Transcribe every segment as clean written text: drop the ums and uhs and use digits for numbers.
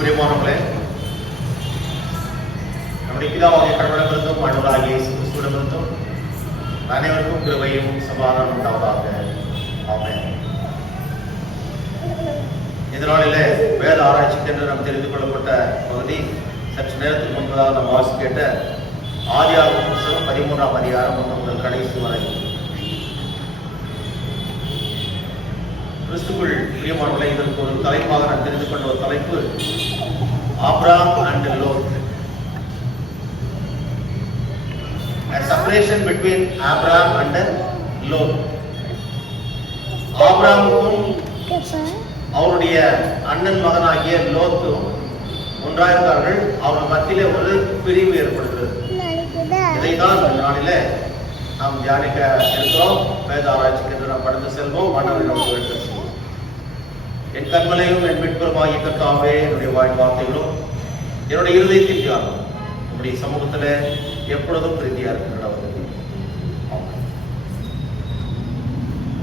பிரியமானவர்களே, நம்முடைய பிதாவாகிய கடவுளிடமிருந்தும் ஆண்டவராகிய இயேசு கிறிஸ்துவிடமிருந்தும் அனைவருக்கும் கிருபையும் சமாதானம் உண்டாவதாக. ஆமென். இந்த நாளிலே வேத ஆராய்ச்சிக்கு என்று நாம் தெரிந்து கொள்ளப்பட்ட பகுதி சற்று நேரத்துக்கு முன்பதாக நாம் வாசி கேட்ட ஆதியாகம புத்தகம் 13ஆம் அதிகாரம் முதல் கடைசி வரை. கிறிஸ்துக்குள் பிரியமானவர்களே, இதற்கு ஒரு தலைப்பாக நான் தெரிந்து கொண்ட ஒரு தலைப்பு Abraham and Lot. A separation between Abraham and Lot. ஆபிரகாமுக்கும் அவருடைய அண்ணன் மகனாகிய லோத்தும் ஒன்றாயிருந்தார்கள். அவர்கள் மத்தியிலே ஒரு பிரிவு ஏற்படுகிறது. இதைதான் இந்த நாளிலே நாம் தியானிக்க இருக்கிறோம். வேத ஆராய்ச்சிக்கு என்று நாம் கடந்து செல்வோம். ஆண்டவரிடம் என் கண்மலையும் என் மீட்புறமாகிய கர்த்தாவே, என்னுடைய வார்த்தைகளும் என்னுடைய இருதயத்தின் தியானம் நம்முடைய சமூகத்துல எப்பொழுதும் பிரீதியா இருக்கிறது.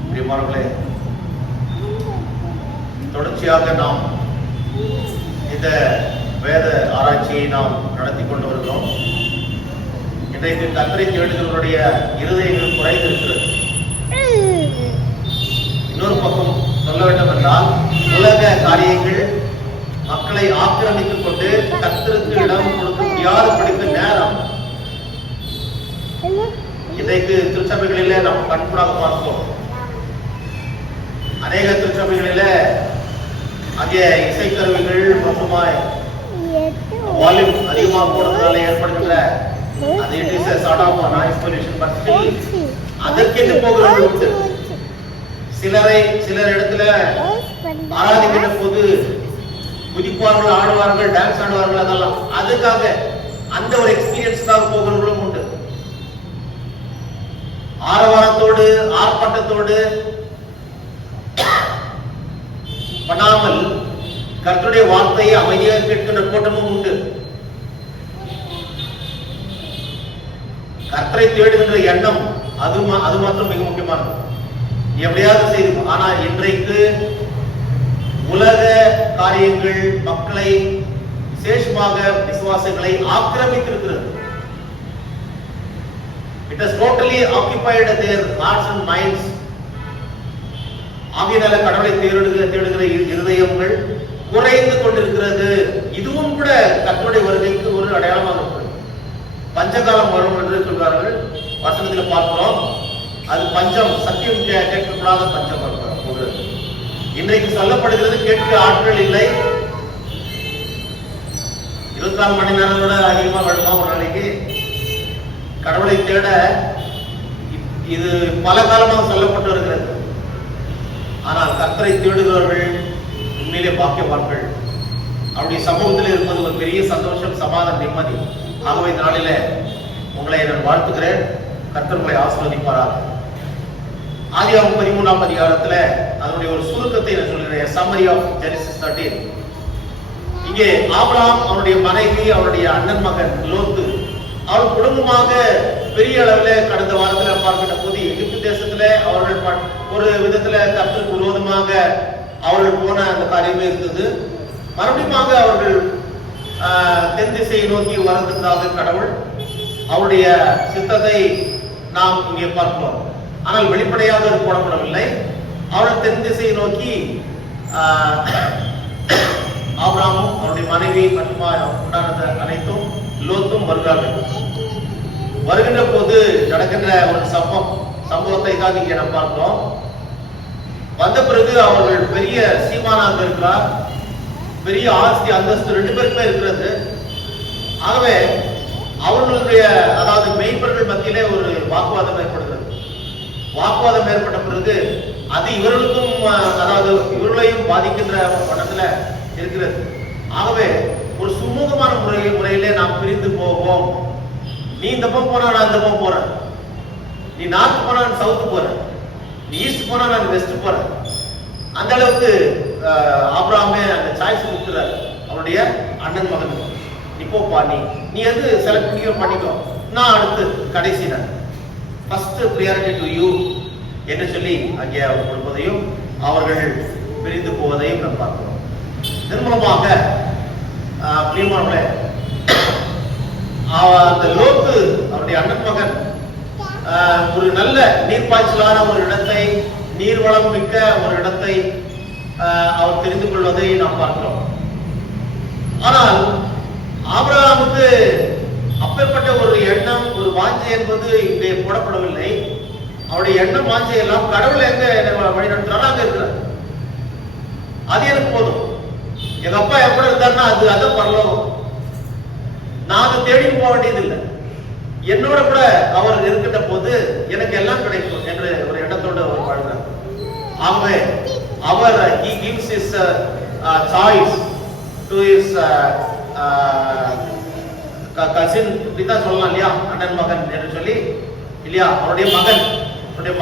பிரியமானவர்களே, தொடர்ச்சியாக நாம் இந்த வேத ஆராய்ச்சியை நாம் நடத்தி கொண்டு வருகிறோம். இன்றைக்கு கர்த்தரை தேடுகிறவருடைய இருதயங்கள் குறைந்து இருக்கிறது. இன்னொரு பக்கம் சொல்ல வேண்டும் என்றால், உலக காரியங்கள் மக்களை ஆக்கிரமித்துக் கொண்டு கர்த்தருக்கு இடம் கொடுக்க முடியாதபடிக்கு நேரம் இன்றைக்கு திருச்சபைகளிலே நாம் கண்கூடாக பார்க்கிறோம். அநேக திருச்சபைகளிலே அங்கே இசைக்கருவிகள் மற்றும் வால்யூம் அதிகமாக போடுறதுனால ஏற்படுகின்ற அது it is a sort of noise pollution, but still அதற்கென்று போகிறவர்கள் உண்டு. சிலர் இடத்துல ஆராதிக்கின்ற போது குதிப்பார்கள், ஆடுவார்கள், டான்ஸ் ஆடுவார்கள். அதெல்லாம் அதுக்காக அந்த ஒரு எக்ஸ்பீரியன்ஸ்க்காக போகிறவர்களும் உண்டு. ஆரவாரத்தோடு ஆர்ப்பாட்டத்தோடு பண்ணாமல் கர்த்தருடைய வார்த்தையை அமைதியாக கேட்கின்ற கூட்டமும் உண்டு. கர்த்தரை தேடுகின்ற எண்ணம் அது மாத்திரம் மிக முக்கியமானது. எப்படியாவது செய்து. ஆனால் இன்றைக்கு உலக காரியங்கள் மக்களை விசேஷமாக விசுவாசங்களை ஆக்கிரமித்திருக்கிறது. It has totally occupied their hearts and minds. ஆகியனால கடவுளை தேடுகிற இருதயங்கள் குறைந்து கொண்டிருக்கிறது. இதுவும் கூட கர்த்தருடைய வருகைக்கு ஒரு அடையாளமாக இருக்கிறது. பஞ்சகாலம் வரும் என்று சொல்வார்கள். வசனத்தில் பார்க்கிறோம். அது பஞ்சம், சத்தியம் கேட்கக்கூடாத பஞ்சம் போகிறது. இன்றைக்கு சொல்லப்படுகிறது, கேட்க ஆட்கள் இல்லை. 24 மணி நேரம் விட அதிகமாக வேணுமா ஒரு நாளைக்கு? கடவுளை தேட இது பல காலமாக சொல்லப்பட்டு வருகிறது. ஆனால் கர்த்தரை தேடுகிறவர்கள் உண்மையிலே பாக்கியவான்கள். அவருடைய சமூகத்தில் இருப்பது ஒரு பெரிய சந்தோஷம், சமாதானம், நிம்மதி. ஆகவே இந்த நாளில உங்களை நான் வாழ்த்துகிறேன். கர்த்தர் உங்களை ஆசீர்வதிப்பாராக. ஆதியாகமம் 13ஆம் அதிகாரத்துல அதனுடைய ஒரு சுருக்கத்தை நான் சொல்கிறேன். Summary of Genesis 13. இங்கே ஆபிரகாம், அவருடைய மனைவி, அவருடைய அண்ணன் மகன் லோத்து, அவர் குடும்பமாக பெரிய அளவில் கடந்த வாரத்தில் பார்க்கின்ற போது எகிப்து தேசத்துல அவர்கள் ஒரு விதத்துல கர்த்தருக்கு விரோதமாக அவர்கள் போன அந்த காரியமே இருந்தது. மறுபடியும் அவர்கள் தென் திசையை நோக்கி வரதுக்காக கடவுள் அவருடைய சித்தத்தை நாம் இங்கே பார்க்கிறோம். ஆனால் வெளிப்படையாக அது போடப்படவில்லை. அவர்கள் தென் திசையை நோக்கி ஆபிரகாமும் அவருடைய மனைவி மற்றும் உண்டானது அனைத்தும் லோத்தும் வருகிறார்கள். வருகின்ற போது நடக்கின்ற ஒரு சம்பவத்தை தான் இங்கே நாம் பார்க்கிறோம். வந்த பிறகு அவர்கள் பெரிய சீமானாக இருக்கிறார். பெரிய ஆஸ்தி அந்தஸ்து 2 பேருக்குமே இருக்கிறது. ஆகவே அவர்களுடைய அதாவது மெய்ப்பர்கள் மத்தியிலே ஒரு வாக்குவாதம் ஏற்படுகிறது. வாக்குவாதம் ஏற்பட்ட பிறகு அது இவர்களுக்கும் அதாவது இவர்களையும் பாதிக்கின்ற படத்துல இருக்கிறது. ஆகவே ஒரு சுமூகமான முறையிலே நாம் பிரிந்து போவோம். நீ இந்த பக்கம் போனா நான் இந்த பக்கம் போறேன், நீ நார்த் போனா நான் சவுத் போறேன், நீ ஈஸ்ட் போனா நான் வெஸ்ட் போறேன். அந்த அளவுக்கு ஆபிரகாமே அந்த சாய்ஸ் கொடுக்கிறார் அவருடைய அண்ணன் மகன். இப்போ நீ எது செலக்ட் பண்ணிக்கோ, நான் அடுத்து கடைசி நான் ஃபர்ஸ்ட் பிரியாரிட்டி டு யூ என்று சொல்லி அங்கே அவர் கொடுப்பதையும் அவர்கள் பிரிந்து போவதையும் நாம் பார்க்கிறோம். இதன் மூலமாக பிரியமானவர்களே, அந்த லோத்து அவருடைய அண்ணன் மகன் ஒரு நல்ல நீர்ப்பாய்ச்சலான ஒரு இடத்தை, நீர்வளம் மிக்க ஒரு இடத்தை அவர் தெரிந்து கொள்வதை நாம் பார்க்கிறோம். ஆனால் ஆபிரகாமுக்கு அப்பேற்பட்ட ஒரு எண்ணம், ஒரு வாஞ்சை என்பது இங்கே போடப்படவில்லை. அவருடைய எண்ணம், வாஞ்சை எல்லாம் கடவுள் எங்க வழி நடத்துறாரோ அங்க இருக்கிறார். அது எனக்கு போதும். எங்க அப்பா எப்படி இருந்தாருன்னா அதான் பரலோகம். நான் அதை தேடி போக வேண்டியது இல்லை. என்னோட கூட அவர் இருக்கின்ற போது எனக்கு எல்லாம் கிடைக்கும் என்ற ஒரு எண்ணத்தோடு அவர் வாழ்கிறார். ஆகவே அவர் he gives his choice to his cousin, இப்படிதான் சொல்லலாம் இல்லையா, அண்ணன் மகன் என்று சொல்லி இல்லையா, அவருடைய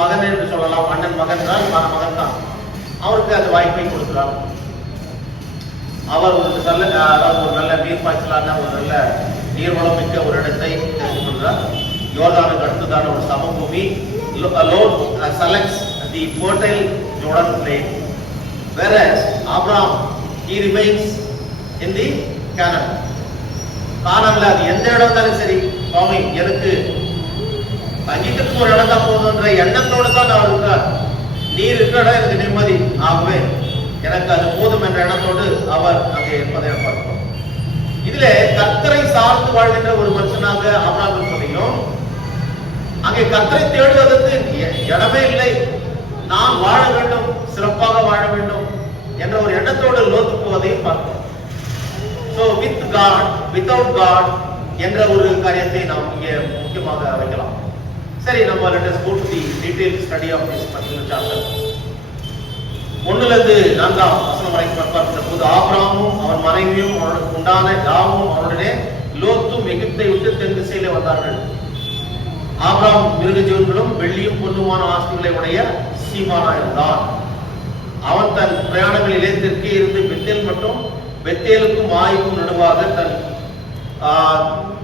மகன் என்று சொல்லலாம். அண்ணன் மகன் தான், மகன் தான். அவருக்கு அந்த வாய்ப்பை கொடுக்கிறார். அவர் ஒரு நல்ல நீர்ப்பாய்ச்சலான ஒரு நல்ல நீர்வளம் மிக்க ஒரு இடத்தை தெரிந்து கொள்கிறார். யோர்தானுக்கு அடுத்ததான ஒரு சமபூமி. Lord selects the fertile Jordan plain, whereas Abraham he remains in the Canaan. கானான்ல அது எந்த இடம் இருந்தாலும் சரி, சுவாமி எனக்கு தங்கிட்டு ஒரு இடம் தான் போதுன்ற எண்ணத்தோடு தான் அவர் இருக்கிறார். நீர் இருக்கிற இடம் எனக்கு நிம்மதி, ஆகவே எனக்கு அது போதும் என்ற எண்ணத்தோடு அவர் அங்கே இருப்பதை பார்க்கிறோம். இதுல கர்த்தரை சார்ந்து வாழ்கின்ற ஒரு மனுஷனாக ஆபிரகாம் இருப்பதையும், அங்கே கர்த்தரை தேடுவதற்கு இடமே இல்லை, நான் வாழ வேண்டும், சிறப்பாக வாழ வேண்டும் என்ற ஒரு எண்ணத்தோடு லோத்து போவதையும் பார்க்கிறோம். So with God, without God என்ற ஒரு காரியத்தை நாம் இங்கே முக்கியமாக வைக்கலாம். சரி, நம்ம let us go to the detailed study of this particular chapter. 1-4 வரைக்கும் பார்க்கிற போது, ஆபிரகாமும் அவன் மனைவியும் அவனுக்கு உண்டான யாவும் அவனுடனே லோத்தும் எகிப்தை விட்டு தென் திசையிலே வந்தார்கள். ஆபிரகாம் மிருக ஜீவன்களும் வெள்ளியும் பொன்னுமான ஆஸ்திகளை உடைய சீமானா இருந்தான். அவன் தன் பிரயாணங்களிலே தெற்கே இருந்து பெத்தேல் மற்றும் பெத்தேலுக்கும் ஆய்க்கும் நடுவாக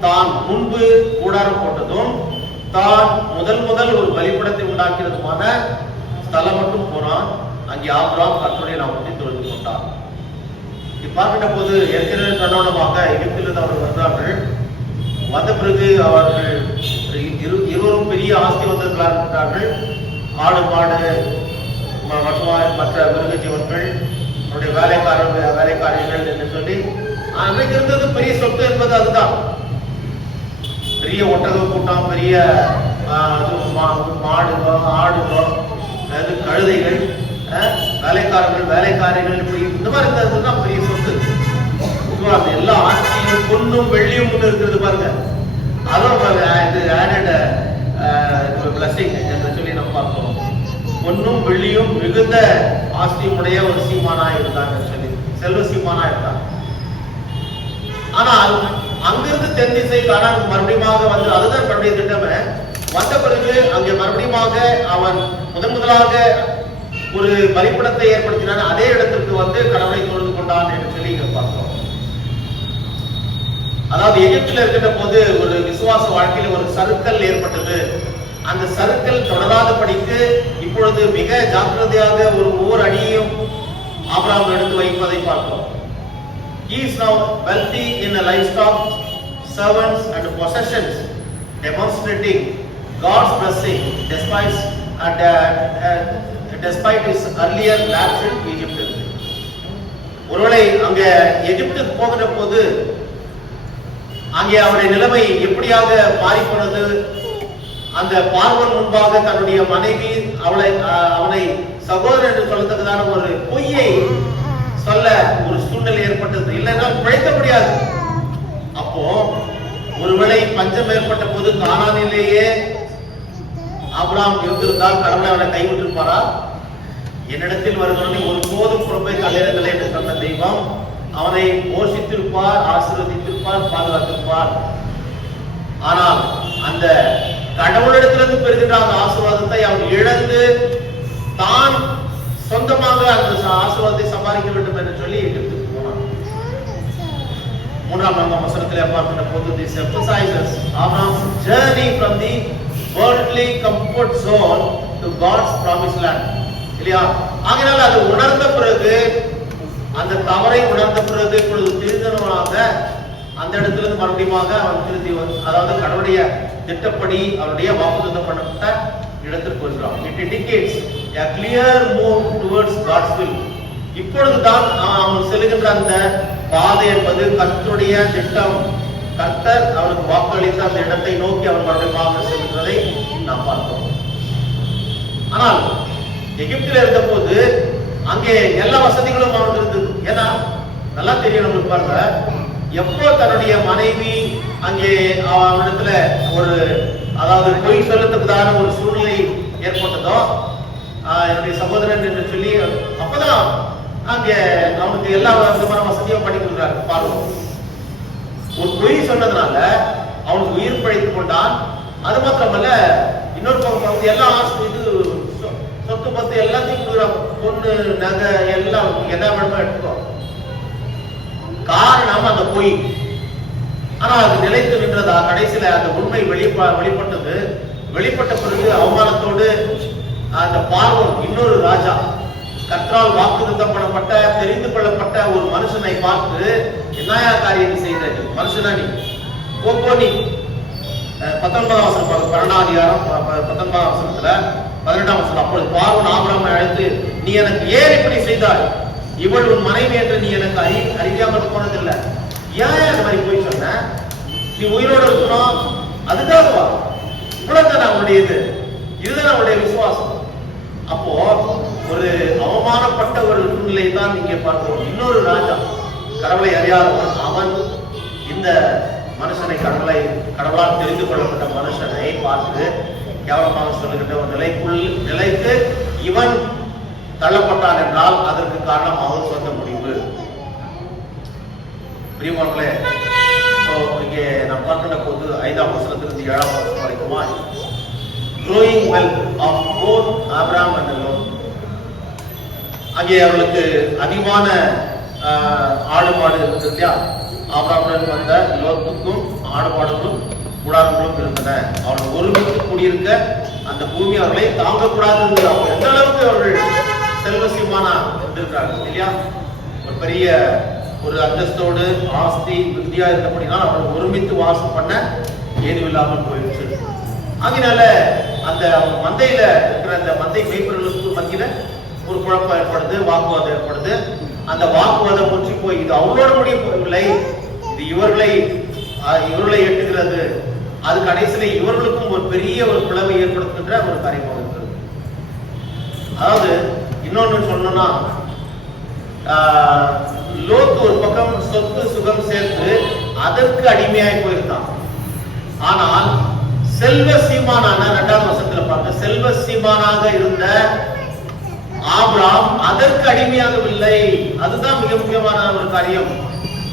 தான் முன்பு கூடாரம் போட்டதும் தான் முதல் ஒரு பலிபடத்தை உண்டாக்கிறதுமான ஸ்தலம் மட்டும் போனான். அங்கே ஆபிரகாம் கர்த்தருடைய நாமத்தை தொழுது கொண்டார். பார்க்கின்ற போது ஏற்கனவே கண்ணோட்டமாக எகிப்திலிருந்து அவர்கள் வந்தார்கள். வந்த பிறகு அவர்கள் இருவரும் பெரிய ஆஸ்திவந்தர்களாக இருக்கிறார்கள். ஆடு மாடு மற்ற மிருக ஜீவன்கள், அவருடைய வேலைக்காரர்கள் என்று சொல்லி அன்றைக்கு இருந்தது பெரிய சொத்து என்பது அதுதான். பெரிய ஒட்டக கூட்டம், பெரிய மாடுகோ ஆடுகோ கழுதைகள், வேலைக்காரர்கள் இப்படி இந்த மாதிரி இருந்ததுதான் பெரிய சொத்து. அந்த எல்லா ஆட்சியும் பொன்னும் வெள்ளியும் ஒன்று இருக்கிறது பாருங்க, அதுவும் பிளஸிங் என்று சொல்லி நம்ம பார்த்தோம். பொன்னும் வெள்ளியும் மிகுந்த ஆஸ்தியுடைய ஒரு சீமானா இருந்தாங்க சொல்லி, செல்வ சீமானா இருந்தாங்க. ஆனால் அங்கிருந்து தென் திசை கானான் மறுபடியும் வந்து, அதுதான் தன்னுடைய திட்டமே. வந்த பிறகு அங்கே மறுபடியும் அவன் முதலாக ஒரு பலிபடத்தை ஏற்படுத்தினான். அதே இடத்திற்கு வந்து கடவுளை தொழுது கொண்டான் என்று சொல்லி பார்த்தோம். அதாவது எகிப்தில் இருக்கின்ற போது ஒரு விசுவாச வாழ்க்கையில் ஒரு சறுக்கல் ஏற்பட்டது. அந்த சறுக்கல் தொடராதபடிக்கு இப்பொழுது மிக ஜாக்கிரதையாக ஒவ்வொரு அடியையும் ஆபிரகாம் எடுத்து வைப்பதை பார்க்கிறோம். He is now wealthy in the livestock, servants and possessions, demonstrating God's blessing despite his earlier lapse in Egypt. ஒருவேளை அங்க எகிப்துக்கு போகிற போது அங்கே அவருடைய நிலைமை எப்படியாக மாறிப்போனது. அந்த பார்வன் முன்பாக தன்னுடைய மனைவி அவனை சகோதரன் என்று சொல்லத்தக்கதான ஒரு பொய்யை சொல்ல ஒரு சூழ்நிலை ஏற்பட்டது. இல்லைன்னா பிழைக்க முடியாது. அப்போ ஒருவேளை பஞ்சம் ஏற்பட்ட போது கானானிலேயே ஆபிரகாம் இருந்திருந்தால் கடவுளை அவனை கைவிட்டிருப்பாரா? என்னிடத்தில் வருகிறவனை ஒரு போதும் பொறுப்பை தலையிடவில்லை என்று சொன்ன தெய்வம் அவனை போஷித்திருப்பார், ஆசீர்வதித்திருப்பார், பாதுகாத்திருப்பார். ஆனால் அந்த கடவுளிடத்திலிருந்து பெறுகின்ற அந்த ஆசீர்வாதத்தை அவன் இழந்து தான் சொந்தமாக அந்த ஆசீர்வாதத்தை சம்பாதிக்க வேண்டும் என்று சொல்லி எகிப்துக்கு போனான். 3-4 வசனத்திலே பார்க்கின்ற போது this emphasizes Abraham's journey from the worldly comfort zone to God's promised land. இல்லையா? ஆகையால் அது உணர்ந்த பிறகு அந்த தவறை உணர்ந்த பிறகு இப்பொழுது திருந்தனவனாக அந்த இடத்துல இருந்து மறுபடியும் அவன் திருந்தி அதாவது கடவுளுடைய திட்டப்படி அவருடைய வாக்குத்தத்தம் பண்ணப்பட்ட இடத்திற்கு வருகிறான். It indicates a clear move towards God's will. இப்பொழுதுதான் அவன் செல்கின்ற அந்த பாதை என்பது கர்த்தருடைய திட்டம். கர்த்தர் அவனுக்கு வாக்களித்த அந்த இடத்தை நோக்கி அவன் மறுபடியும் செல்கிறதை நாம் பார்த்தோம். ஆனால் எகிப்தில் இருந்த போது அங்கே எல்லா வசதிகளும் அவனுக்கு இருந்தது. ஏன்னா நல்லா தெரியும் நம்மளுக்கு பாருங்க, எப்போ தன்னுடைய மனைவி அங்கே அவனிடத்துல ஒரு அதாவது பொய் சொல்லத்துக்குதான ஒரு சூழ்நிலை ஏற்பட்டதோ, என்னுடைய சகோதரன் என்று சொல்லி அப்பதான் அங்கே அவனுக்கு எல்லா விதமான வசதியும் பண்ணி கொடுக்குறாரு. பார்வோம் ஒரு பொய் சொன்னதுனால அவனுக்கு உயிர் பிழைத்துக் கொண்டான். அது மாத்திரமல்ல, இன்னொரு பகுதி எல்லாம் இது சொத்து பத்து எல்லாத்தையும் கொடுக்குறாங்க. பொண்ணு நகை எல்லாம் எல்லா இடமும் எடுத்துக்கோ. காரணம் அந்த பொய். ஆனா அது நிலைத்து நின்றதா? கடைசியில அந்த உண்மை வெளிப்பட்டது. வெளிப்பட்ட பிறகு அவமானத்தோடு அந்த பார்வோன் இன்னொரு ராஜா கர்த்தரால் வாக்குத்தத்தம் பண்ணப்பட்ட தெரிந்து கொள்ளப்பட்ட ஒரு மனுஷனை பார்த்து, என்னையா காரியம் செய்தது மனுஷனா நீ நீ 19ஆம் வசனம் 12ஆம் அதிகாரம் 19ஆம் வசனத்துல 18ஆம் வசனம். அப்பொழுது பார்வோன் ஆபிரகாமை அழைத்து, நீ எனக்கு ஏன் இப்படி செய்தாய்? இவள் உன் மனைவி என்று நீ எனக்கு அறியாமல் போனதில்லை. ஏன் அந்த மாதிரி போய் சொன்ன? நீ உயிரோடு இருக்கணும், அதுக்காகவா? இவ்வளவுதான் அவனுடையது, இதுதான் அவனுடைய விசுவாசம். அப்போ ஒரு அவமானப்பட்ட ஒரு சூழ்நிலை தான் இங்கே பார்க்கிறோம். இன்னொரு ராஜா கடவுளை அறியாதவன் அவன் இந்த மனுஷனை கடவுளால் தெரிந்து கொள்ளப்பட்ட மனுஷனை பார்த்து கேவலமாக சொல்லுகின்ற ஒரு நிலைக்கு இவன் தள்ளப்பட்டான் என்றால் அதற்கு காரணம் அவன் சொந்த முடிவு. பிரியமானவர்களே, இங்கே நாம் பார்க்கின்ற போது 5ஆம் வசனத்திலிருந்து 7ஆம் வசனம் வரைக்குமா growing wealth of both Abraham and Lot. அங்கே அவர்களுக்கு அதிகமான ஆடு மாடு இருந்தது இல்லையா? ஆபிரகாமுடன் வந்த லோத்துக்கும் ஆடு மாடுகளும் கூடாரங்களும் இருந்தன. அவர்கள் ஒருமித்து கூடியிருக்க அந்த பூமி அவர்களை தாங்கக்கூடாது. எந்த அளவுக்கு அவர்கள் செல்வசியமானா இருந்திருக்கிறார்கள் இல்லையா? ஒரு பெரிய ஒரு அந்தஸ்தோடு ஆஸ்தி விருத்தியா இருந்தபடினால் அவர்கள் ஒருமித்து வாசம் பண்ண ஏதுவில்லாமல் போயிடுச்சு. அதனால அந்த மந்தையில இருக்கிற அந்த மந்தை மேய்ப்பர்களுக்கு மத்தியில ஒரு குழப்பம் ஏற்படுது, வாக்குவாதம் ஏற்படுது. அந்த வாக்குவாதம் முற்றி போய் இது அவங்களோட முடிய போகவில்லை, இது இவர்களை எட்டுகிறது. அது கடைசியில இவர்களுக்கும் ஒரு பெரிய ஒரு பிளவை ஏற்படுத்துகின்ற ஒரு காரியமாக இருக்கிறது. அதாவது இன்னொன்னு சொல்லணும்னா, லோத்து ஒரு பக்கம் சொத்து சுகம் சேர்த்து அதற்கு அடிமையாய் போயிருந்தான். ஆனால் செல்வ சீமானான 2ஆம் வசனத்துல பாருங்க, செல்வ சீமானாக இருந்த ஆபிரகாம் அதற்கு அடிமையாகவில்லை. அதுதான் மிக முக்கியமான ஒரு காரியம்.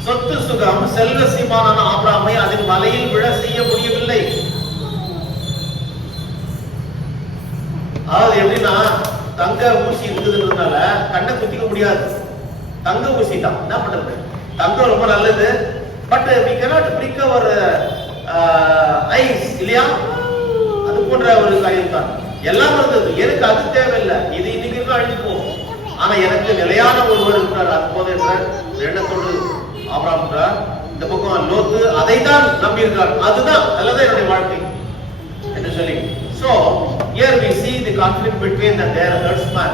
சொத்து சுகம் செல்வ சீமானான ஆபிரகாமை அதன் வலையில் விழ செய்ய முடியவில்லை. அதாவது எப்படின்னா, தங்க ஊசி இருக்குதுன்றதுனால கண்ணை குத்திக்க முடியாது. தங்க ஊசி தான் என்ன பண்றது? தங்கம் ரொம்ப நல்லது, பட் we cannot recover ஐஸ் இல்லையா? அது போன்ற ஒரு காரியம் தான். எல்லாம் இருந்தது, எனக்கு அது தேவையில்லை, இது இன்னைக்கு அழிஞ்சு போகும். ஆனா எனக்கு நிலையான ஒருவர் இருக்கிறார், அது போத எண்ணத்தோடு ஆபிரகாம் இருக்கிறார். இந்த பக்கம் லோத்து அதை தான் நம்பி இருக்கார். அதுதான் நல்லதான் என்னுடைய வாழ்க்கை என்று சொல்லி. So here we see the conflict between their herdsman,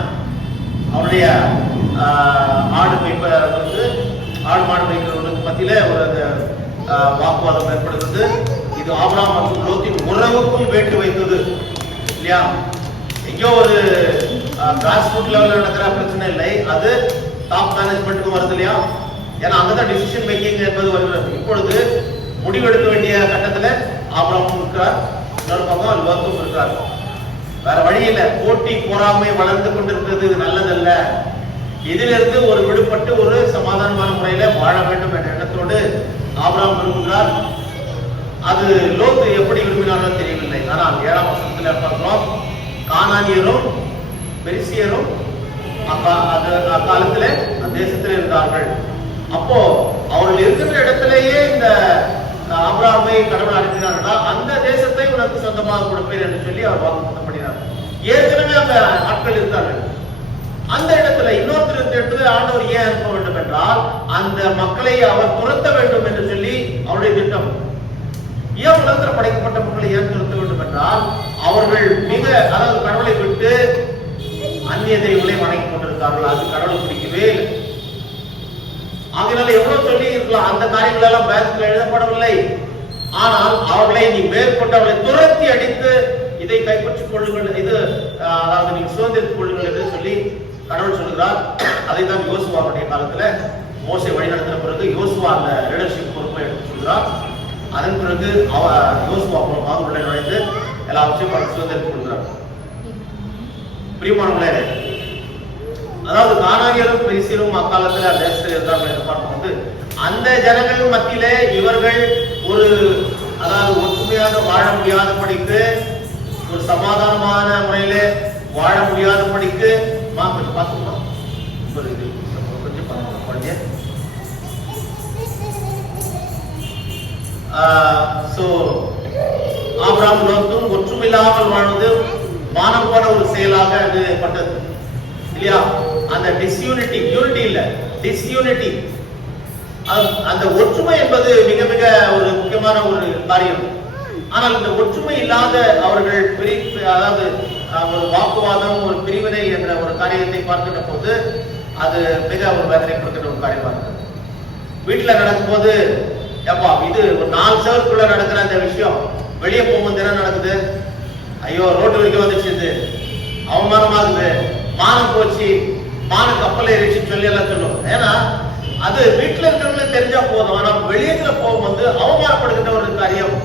அவருடைய ஆடு மாடு மேய்க்கிறவர்களுக்கு மத்தியில ஒரு வாக்குவாதம் ஏற்படுகிறது. இது ஆபிரகாம் மற்றும் லோத்தின் உறவுக்கும் வேட்டு வைத்தது இல்லையா? எங்கேயோ ஒரு கிராஸ் ரூட் லெவல்ல நடக்கிற பிரச்சனை இல்லை, அது டாப் மேனேஜ்மெண்ட்டுக்கும் வருது இல்லையா? ஏன்னா அங்கதான் டிசிஷன் மேக்கிங் என்பது வருகிறது. இப்பொழுது முடிவெடுக்க வேண்டிய கட்டத்துல ஆபிரகாமும் இருக்கிறார், இன்னொரு பக்கம் லோத்தும் இருக்கிறார். வேற வழியில போட்டி பொறாமை வளர்ந்து கொண்டிருக்கிறது, இது நல்லதல்ல. இதிலிருந்து ஒரு விடுபட்டு ஒரு சமாதானமான முறையில வாழ வேண்டும் என்ற எண்ணத்தோடு ஆபிரகாம் விரும்புகிறார். அது லோத்து எப்படி விரும்பினாலும் தெரியவில்லை. ஆனால் 7ஆம் வசனத்துல பார்க்கிறோம், கானானியரும் பெரிசியரும் அக்காலத்திலே அந்த தேசத்தில் இருந்தார்கள். அப்போ அவர்கள் இருக்கின்ற இடத்திலேயே இந்த ஆபிரகாமை கடவுள் அனுப்பினார்களா, அந்த தேசத்தை உனக்கு சொந்தமாக கொடுப்பேன் என்று சொல்லி அவர் வாக்குத்தம் பண்ணினார். ஏற்கனவே அந்த ஆட்கள் இருந்தார்கள், அந்த இடத்துல இன்னொருத்தர் இடத்துல ஆண்டவர் ஏன் அனுப்ப வேண்டும் என்றால் அந்த மக்களை அவர் துரத்த வேண்டும் என்று சொல்லி அவருடைய திட்டம். ஏன் உலகத்தில் படைக்கப்பட்ட மக்களை ஏன் துரத்த வேண்டும் என்றால் அவர்கள் மிக அதாவது கடவுளை விட்டு அந்நிய தெய்வங்களை வணங்கி கொண்டிருக்கார்கள். அது கடவுளை பிடிக்கவே இல்லை. அதனால எவ்வளவு சொல்லி இருக்கலாம், அந்த காரியங்கள் எல்லாம் வேதத்தில் எழுதப்படவில்லை. ஆனால் அவர்களை நீ மேற்கொண்டு அவர்களை துரத்தி அடித்து இதை கைப்பற்றிக் கொள்ளுங்கள், இது அதாவது நீங்க சுதந்திரித்துக் கொள்ளுங்கள் என்று சொல்லி கடவுள் சொல்கிறார். அதை தான் யோசுவாவுடைய காலத்துல மோசே வழிநடத்தின பிறகு யோசுவா அந்த லீடர்ஷிப் பொறுப்பை எடுத்து சொல்கிறார். அதன் பிறகு யோசுவா மூலமாக உள்ள நுழைந்து எல்லாவற்றையும் சுதந்திரித்துக் கொள்கிறார். பிரியமானவர்களே, அதாவது கானானியரும் பெரிசியரும் அக்காலத்துல தேசத்தில் இருந்தார்கள் என்று பார்க்கும்போது அந்த ஜனங்கள் மத்தியிலே இவர்கள் ஒரு அதாவது ஒற்றுமையாக வாழ முடியாதபடிக்கு, ஒரு சமாதானமான முறையிலே வாழ முடியாதபடிக்கு கொஞ்சம் பார்த்துக்கலாம். கொஞ்சம் பார்த்துக்கலாம். ஆபிரகாம் லோத்தும் ஒற்றுமையில்லாமல் வாழ்வது மானப்பட ஒரு செயலாக அது பட்டது இல்லையா? அந்த டிஸ்யூனிட்டி, யூனிட்டி இல்ல, டிஸ்யூனிட்டி. அந்த ஒற்றுமை என்பது மிக மிக ஒரு முக்கியமான ஒரு காரியம். ஆனால் இந்த ஒற்றுமை இல்லாத அவர்கள் அதாவது ஒரு வாக்குவாதம், ஒரு பிரிவினை என்ற ஒரு காரியத்தை பார்க்கின்ற போது அது மிக ஒரு வேதனை கொடுக்கின்ற ஒரு காரியமா இருக்கு. வீட்டுல நடக்கும் போது ஏப்பா இது ஒரு 4 செவருக்குள்ள நடக்கிற அந்த விஷயம் வெளியே போகும்போது என்ன நடக்குது? ஐயோ ரோட்டு வரைக்கும் வந்துச்சு, இது அவமானமாகுது, மானம் போச்சு, மான கப்பல் ஏறிச்சுன்னு சொல்லி எல்லாம் சொல்லுவோம். ஏன்னா அது வீட்டுல இருக்கிறவங்களுக்கு தெரிஞ்சா போதும். ஆனா வெளியேற போகும்போது அவமானப்படுகின்ற ஒரு காரியம்.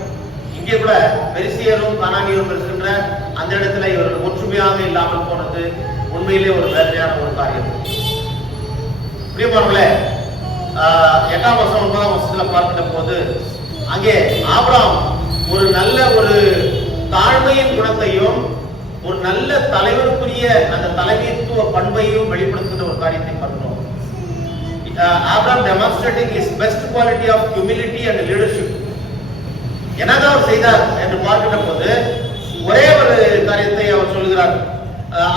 இங்கே கூட பெரிசியரும் கானானியரும் இருக்கின்ற அந்த இடத்துல இவர்கள் ஒற்றுமையாக இல்லாமல் போனது உண்மையிலே ஒரு வேதனையான ஒரு காரியம். பிரியமானவர்களே, 8ஆம் வசனம் 9ஆம் வசனத்துல பார்க்கின்ற போது அங்கே ஆபிரகாம் ஒரு நல்ல ஒரு தாழ்மையின் குணத்தையும் ஒரு நல்ல தலைவருக்குரிய அந்த தலைமைத்துவ பண்பையும் வெளிப்படுத்துகிற ஒரு காரியத்தை பார்க்கிறோம். Abraham demonstrating his best quality of humility and leadership. என்னதான் அவர் செய்தார் என்று பார்க்கின்ற போது ஒரே ஒரு காரியத்தை அவர் சொல்கிறார்.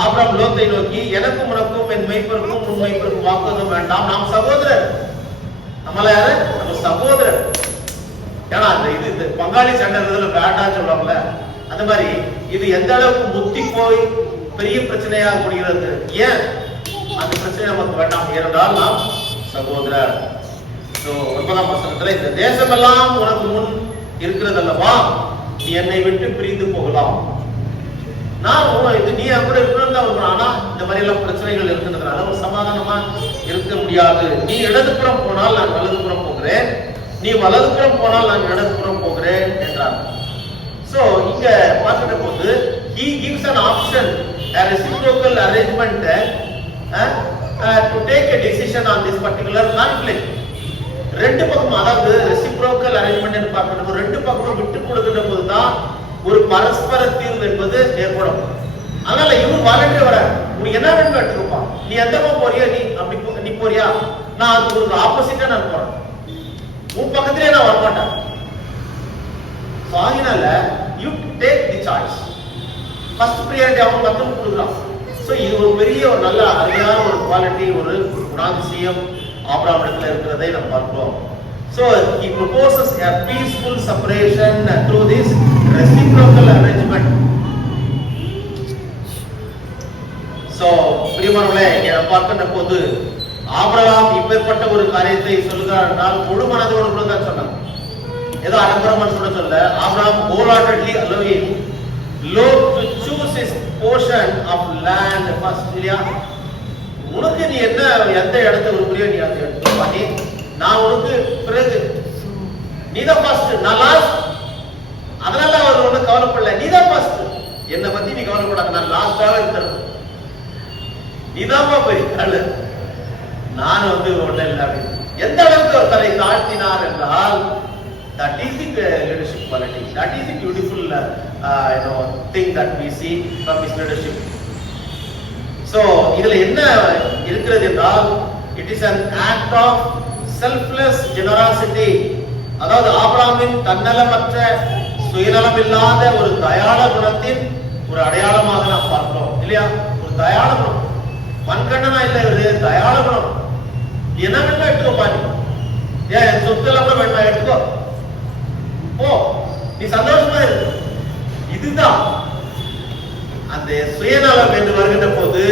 ஆபிரகாம் லோத்தை நோக்கி, எனக்கும் உனக்கும் என் மெய்ப்பருக்கும் உன் மெய்ப்பருக்கும் வாக்குவதும் வேண்டாம், நாம் சகோதரர். நம்மள யாரு? நம்ம சகோதரர். ஏன்னா அந்த இது பங்காளி சண்டை வேண்டான்னு சொல்லுவாங்கல்ல, அந்த மாதிரி இது எந்த அளவுக்கு முத்தி போய் பெரிய பிரச்சனையாக முடிகிறது. ஏன் அந்த பிரச்சனை நமக்கு வேண்டாம்? ஏனென்றால் நாம் சகோதரர். 9ஆம் வசனத்துல இந்த தேசமெல்லாம் உனக்கு முன் இருக்கிறது அல்லவா, நீ என்னை விட்டு பிரிந்து போகலாம். நான் நீ கூட இருக்கணும். ஆனா இந்த மாதிரி எல்லாம் பிரச்சனைகள் இருக்கிறதுனால ஒரு சமாதானமா இருக்க முடியாது. நீ இடதுபுறம் போனால் நான் வலதுபுறம் போகிறேன், நீ வலதுபுறம் போனால் நான் இடதுபுறம் போகிறேன் என்றார். சோ இங்க பார்க்கிற போது he gives an option, a reciprocal arrangement to take a decision on this particular conflict. ரெண்டு பக்கம், அதாவது ரெசிப்ரோக்கல் அரேஞ்ச்மெண்ட் பார்க்கணும். ரெண்டு பக்கமும் விட்டு கொடுக்கின்ற போதுதான் ஒரு பரஸ்பர தீர்வு என்பது ஏற்படும். அதனால இவன் வாலண்டியர் வர, உனக்கு என்ன வேணும் எடுத்துக்கோப்பா, நீ எந்த பக்கம் போறியா, நீ அப்படி நீ போறியா, நான் அதுக்கு ஒரு ஆப்போசிட்டா நான் போறேன், உன் பக்கத்திலே நான் வரமாட்டேன். அதனால you take the choice. First priority அவன் மத்தவங்க கொடுக்குறான். சோ இது ஒரு பெரிய ஒரு நல்ல அருமையான ஒரு குவாலிட்டி, ஒரு குணாதிசயம் ஆபிரகாம் இடத்துல இருக்கிறதை நாம் பார்க்கிறோம். So he proposes a peaceful separation through this reciprocal arrangement. So பிரியமானவர்களே, இங்க பார்க்கின்ற போது ஆபிரகாம் இப்பேற்பட்ட ஒரு காரியத்தை சொல்லுகிறார் என்றால் முழு மனதோடு கூட தான் சொன்னார். ஏதோ அடம்பரமான சொல்ல Abraham wholeheartedly allowing Lot to choose his portion of land first. இல்லையா? உனக்கு நீ என்ன எந்த இடத்தை விரும்புறியோ நீ அதை எடுத்து பண்ணி, நான் உனக்கு பிறகு, நீதான் ஃபர்ஸ்ட் நான் லாஸ்ட். அதனால அவர் ஒண்ணு கவலைப்படல, நீதான் ஃபர்ஸ்ட், என்னை பத்தி நீ கவலைப்படாத, நான் லாஸ்டாக இருக்கிறது, நீதான்மா பெரிய, நான் ஒண்ணு இல்லை. எந்த அளவுக்கு அவர் தன்னை தாழ்த்தினார் என்றால், that is the leadership quality, that is the beautiful thing that we see from his leadership. So இதுல என்ன இருக்கிறது என்றால், it is an act of selfless generosity. அதாவது ஆபிரகாமின் தன்னலமற்ற சுயநலம் இல்லாத ஒரு தயாள குணத்தின் ஒரு அடையாளமாக நாம் பார்க்கிறோம் இல்லையா? ஒரு தயாள குணம். வன்கண்ணனா இல்ல, இவரு தயாள குணம். என்ன வேணுமா எடுத்துக்கோ பாரு, ஏன் சொத்து எல்லாம் கூட வேணுமா எடுத்துக்கோ போ, நீ சந்தோஷமா இருக்கு. இதுதான் அந்த சுயநலம் என்று வருகின்ற போது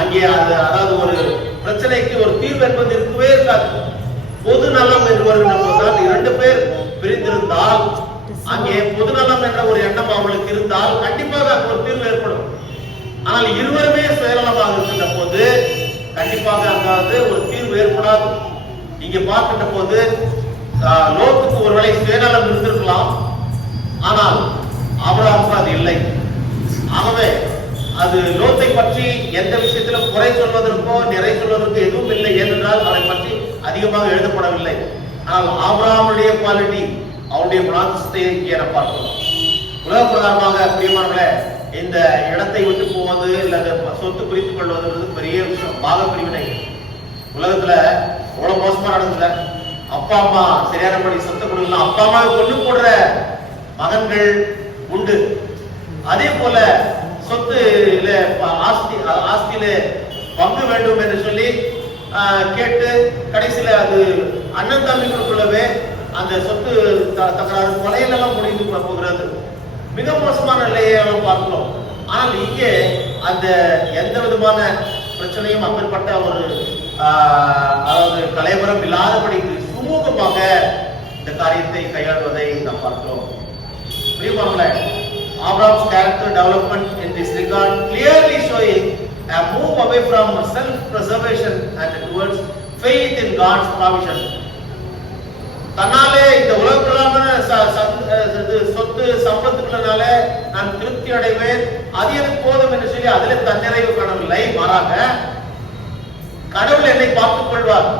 அங்கே அதாவது ஒரு பிரச்சனைக்கு ஒரு தீர்வு என்பது இருக்கவே இருக்காது. பொது நலம் என்று வருகின்ற போதுதான் இரண்டு பேர் பிரிந்திருந்தால், அங்கே பொது நலம் என்ற ஒரு எண்ணம் அவர்களுக்கு இருந்தால் கண்டிப்பாக அங்கு ஒரு தீர்வு ஏற்படும். ஆனால் இருவருமே சுயநலமாக இருக்கின்ற போது கண்டிப்பாக அங்காவது ஒரு தீர்வு ஏற்படாது. இங்க பார்க்கின்ற போது லோத்துக்கு ஒருவேளை சுயநலம் இருந்திருக்கலாம், ஆனால் ஆபிரகாமுக்கு அது இல்லை. ஆகவே அது லோத்தை பற்றி எந்த விஷயத்திலும் குறை சொல்வதற்கோ நிறை சொல்வதற்கோ எதுவும் இல்லை, ஏனென்றால் அதை பற்றி அதிகமாக எழுதப்படவில்லை. ஆனால் ஆபிரகாமுடைய குவாலிட்டி, அவருடைய குணாதிசயத்தை இங்கே பார்க்கிறோம். உலக பிரகாரமாக பிரியமானவர்களே, இந்த இடத்தை விட்டு போவது இல்ல சொத்து பிரித்துக் கொள்வது பெரிய விஷயம். பாக பிரிவினை உலகத்துல எவ்வளவு மோசமா நடந்ததுல, அப்பா அம்மா சரியானபடி சொத்து கொடுக்கலாம், அப்பா அம்மாவை கொண்டு போடுற மகன்கள் உண்டு. அதே போல சொத்து ஆஸ்தியில பங்கு வேண்டும் என்று சொல்லி கேட்டு கடைசியில அது அண்ணன் தம்பிகளுக்குள்ளவே அந்த சொத்து தகராறு கொலையிலெல்லாம் முடிந்து போகிறது. மிக மோசமான நிலையை பார்க்கிறோம். ஆனால் இங்கே அந்த எந்த விதமான பிரச்சனையும் அப்பேற்பட்ட ஒரு அதாவது கலைவரம் இல்லாதபடிக்கு சுமூகமாக இந்த காரியத்தை கையாளுவதை நாம் பார்க்கிறோம். Abraham's character development in this regard clearly showing a move away from self-preservation and towards faith in God's provision. தன்னாலே இந்த உலகத்திலான சொத்து சம்பத்துக்குள்ளனால நான் திருப்தி அடைவேன், அது எனக்கு போதும் என்று சொல்லி அதிலே தன்னிறைவு காணவில்லை. மாறாக கடவுள் என்னை பார்த்துக் கொள்வார்,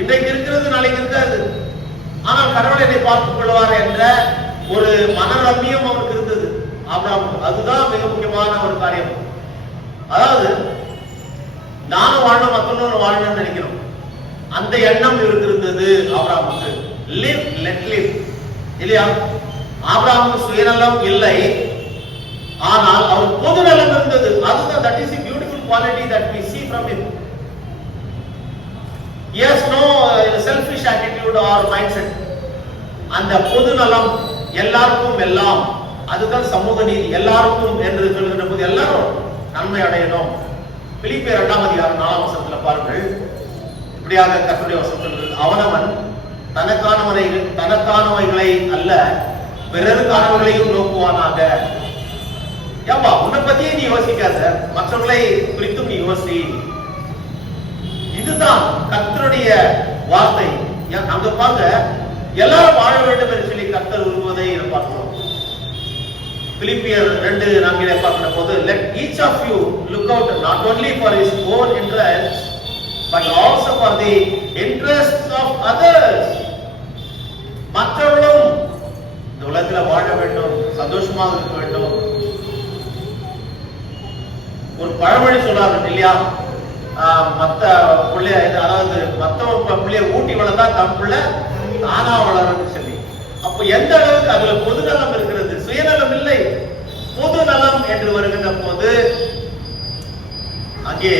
இன்றைக்கு இருக்கிறது நாளைக்கு இருக்காது, ஆனால் கடவுள் என்னை பார்த்துக் கொள்வார் என்ற ஒரு மனரம்யம் அவனுக்கு இருந்தது ஆபிரகாமுக்கு. அதுதான் மிக முக்கியமான ஒரு காரியம். அதாவது நானும் வாழணும் மற்றொன்னு வாழணும்னு நினைக்கிறோம், அந்த எண்ணம் இவருக்கு இருந்தது ஆபிரகாமுக்கு. லிவ் லெட் லிவ் இல்லையா? ஆபிரகாமுக்கு சுயநலம் இல்லை, ஆனால் அவர் பொது நலம் இருந்தது. அதுதான் that is a beautiful quality that we see from him. He has no selfish attitude or mindset. அந்த பொது நலம், எல்லாருக்கும் எல்லாம், அதுதான் சமூக நீதி. எல்லாருக்கும் என்று சொல்கின்ற போது எல்லாரும் நன்மை அடையணும். பிலிப்பியர் 2:4 பாருங்கள், இப்படியாக கர்த்தருடைய வசனம் சொல்கிறது, அவனவன் தனக்கானவைகளை அல்ல பிறருக்கானவைகளையும் நோக்குவானாக. ஏப்பா, உன்னை பத்தியே நீ யோசிக்காத, மற்றவர்களை குறித்தும் நீ யோசி. இதுதான் கர்த்தருடைய வார்த்தை. அங்க பாருங்க, எல்லாரும் வாழ வேண்டும் என்று சொல்லி கர்த்தர் விரும்புவதை பார்க்கிறோம். பிலிப்பியர் 2:4 பார்க்கிற போது, let each of you look out not only for his own interests but also for the interests of others. மற்றவர்களும் இந்த உலகத்தில் வாழ வேண்டும், சந்தோஷமாக இருக்க வேண்டும். ஒரு பழமொழி சொல்றாங்க இல்லையா, மத்த பிள்ளைய, அதாவது மத்தவங்க பிள்ளைய ஊட்டி வளர்த்தா தம் பிள்ளை தானா வளரும் சொல்லி. அப்ப எந்த அளவுக்கு அதுல பொது நலம் இருக்கிறது, சுயநலம் இல்லை. பொது நலம் என்று வருகின்ற போது அங்கே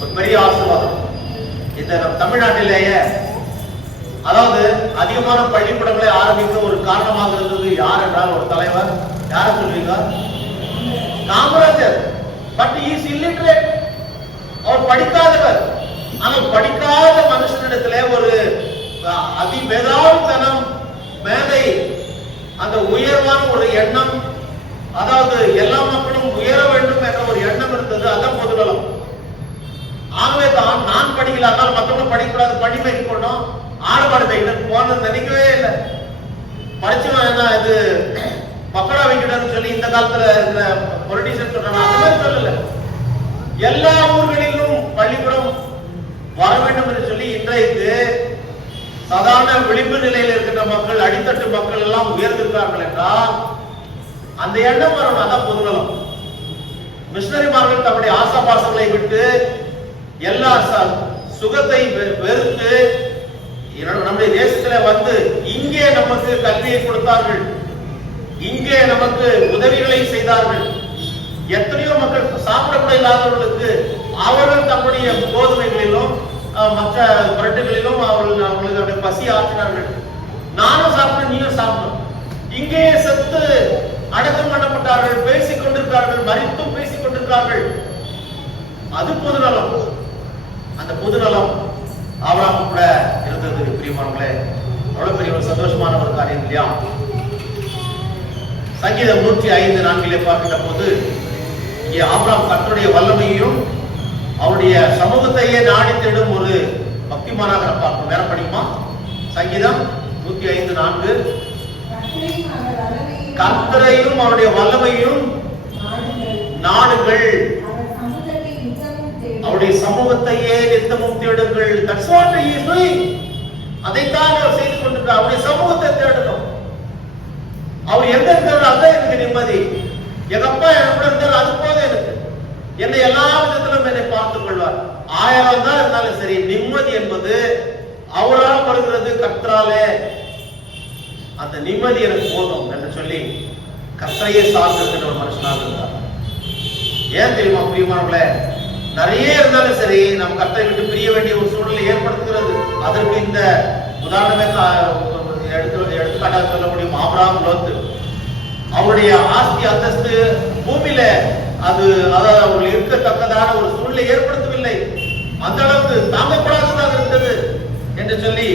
ஒரு பெரிய ஆசீர்வாதம். இந்த தமிழ்நாட்டிலேயே அதாவது அதிகமான பள்ளிக்கூடங்களை ஆரம்பிக்க ஒரு காரணமாக இருந்தது யார் என்றால் ஒரு தலைவர். யார சொல்வீங்க? Kamarajar. But he is illiterate. அவர் படிக்காதவர். ஆனால் படிக்காத மனுஷனிடத்திலே ஒரு அதிமேதாவித்தனம், மேதை, அந்த உயர்வான ஒரு எண்ணம், அதாவது எல்லா மக்களும் உயர வேண்டும் என்ற ஒரு எண்ணம் இருந்தது. அதான் பொதுநலம். ஆகவே தான் நான் படிக்கல, அதனால மற்றவங்க படிக்கூடாது, படிப்பை கொண்டோம், ஆறுபாடு வைக்கணும் போனது நினைக்கவே இல்லை. படிச்சவன் என்ன இது மக்களா வைக்கணும்னு சொல்லி இந்த காலத்துல இருக்கிற பொலிட்டிஷியன் சொல்றாங்க, அந்த மாதிரி சொல்லல. எல்லா ஊர்களிலும் பள்ளிக்கூடம் வர வேண்டும் என்று சொல்லி இன்றைக்கு சாதாரண விளிம்பு நிலையில் இருக்கின்ற மக்கள், அடித்தட்டு மக்கள் எல்லாம் உயர்ந்திருக்கிறார்கள் என்றால் அந்த எண்ணம் வரணும். அதான் பொதுநலம். மிஷனரிமார்கள் தம்முடைய ஆசாபாசங்களை விட்டு எல்லா சுகத்தை வெறுத்து நம்முடைய தேசத்துல வந்து இங்கே நமக்கு கல்வியை கொடுத்தார்கள், இங்கே நமக்கு உதவிகளை செய்தார்கள். எத்தனையோ மக்கள் சாப்பிடக்கூட இல்லாதவர்களுக்கு அவர்கள் தம்முடைய கோதுமைகளிலும் மற்ற பிரெட்டுகளிலும் அவர்களுடைய பசி ஆற்றினார்கள். நானும் சாப்பிட்டு நீயும் சாப்பிடும். இங்கே செத்து அடக்கம் பண்ணப்பட்டார்கள், பேசிக் கொண்டிருக்கிறார்கள், மரித்தும் பேசிக் கொண்டிருக்கிறார்கள். அது பொதுநலம். அந்த பொதுநலம் ஆபிரகாம் கூட இருந்தது. பிரியமானவர்களே, அவ்வளவு பெரிய ஒரு சந்தோஷமான ஒரு காரியம் இல்லையா? சங்கீதம் 105:4 பார்க்கின்ற போது இங்கே ஆபிரகாம் கர்த்தருடைய வல்லமையையும் அவருடைய சமூகத்தையே நாடி தேடும் ஒரு பக்திமானாக பார்ப்போம். வேற படிக்குமா? சங்கீதம் 105:4 கர்த்தரையும் அவருடைய வல்லமையும் நாடுகள், அவருடைய சமூகத்தையே நித்தமும் தேடுங்கள். That's what he is doing. அதைத்தான் அவர் செய்து கொண்டிருக்கிறார். அவருடைய சமூகத்தை தேடணும். அவர் எங்க இருக்கிறார் அதான் எனக்கு நிம்மதி. எங்க அப்பா எனக்கு இருந்தார், அது போதும் எனக்கு. என்னை எல்லா விதத்திலும் என்னை பார்த்துக் கொள்வார். 1000 தான் இருந்தாலும் சரி, நிம்மதி என்பது அவரால் வருகிறது, கர்த்தராலே. அந்த நிம்மதி எனக்கு போதும் என்று சொல்லி கர்த்தரையே சார்ந்திருக்கிற ஒரு மனுஷனாக இருந்தார். ஏன் தெரியுமா பிரியமானவர்களே? நிறைய இருந்தாலும் சரி, நம்ம கர்த்தரை விட்டு பிரிய வேண்டிய ஒரு சூழ்நிலை ஏற்படுத்துகிறது. அதற்கு இந்த உதாரணமே எடுத்துக்காட்டாக சொல்ல முடியும். ஆபிரகாம், லோத்து, அவருடைய ஆஸ்தி அந்தஸ்து பூமியில அதாவது அவர்கள் இருக்கத்தக்கதான ஒரு சூழ்நிலை ஏற்படுத்தவில்லை. அந்த அளவுக்கு தாங்கக்கூடாததாக இருந்தது என்று சொல்லி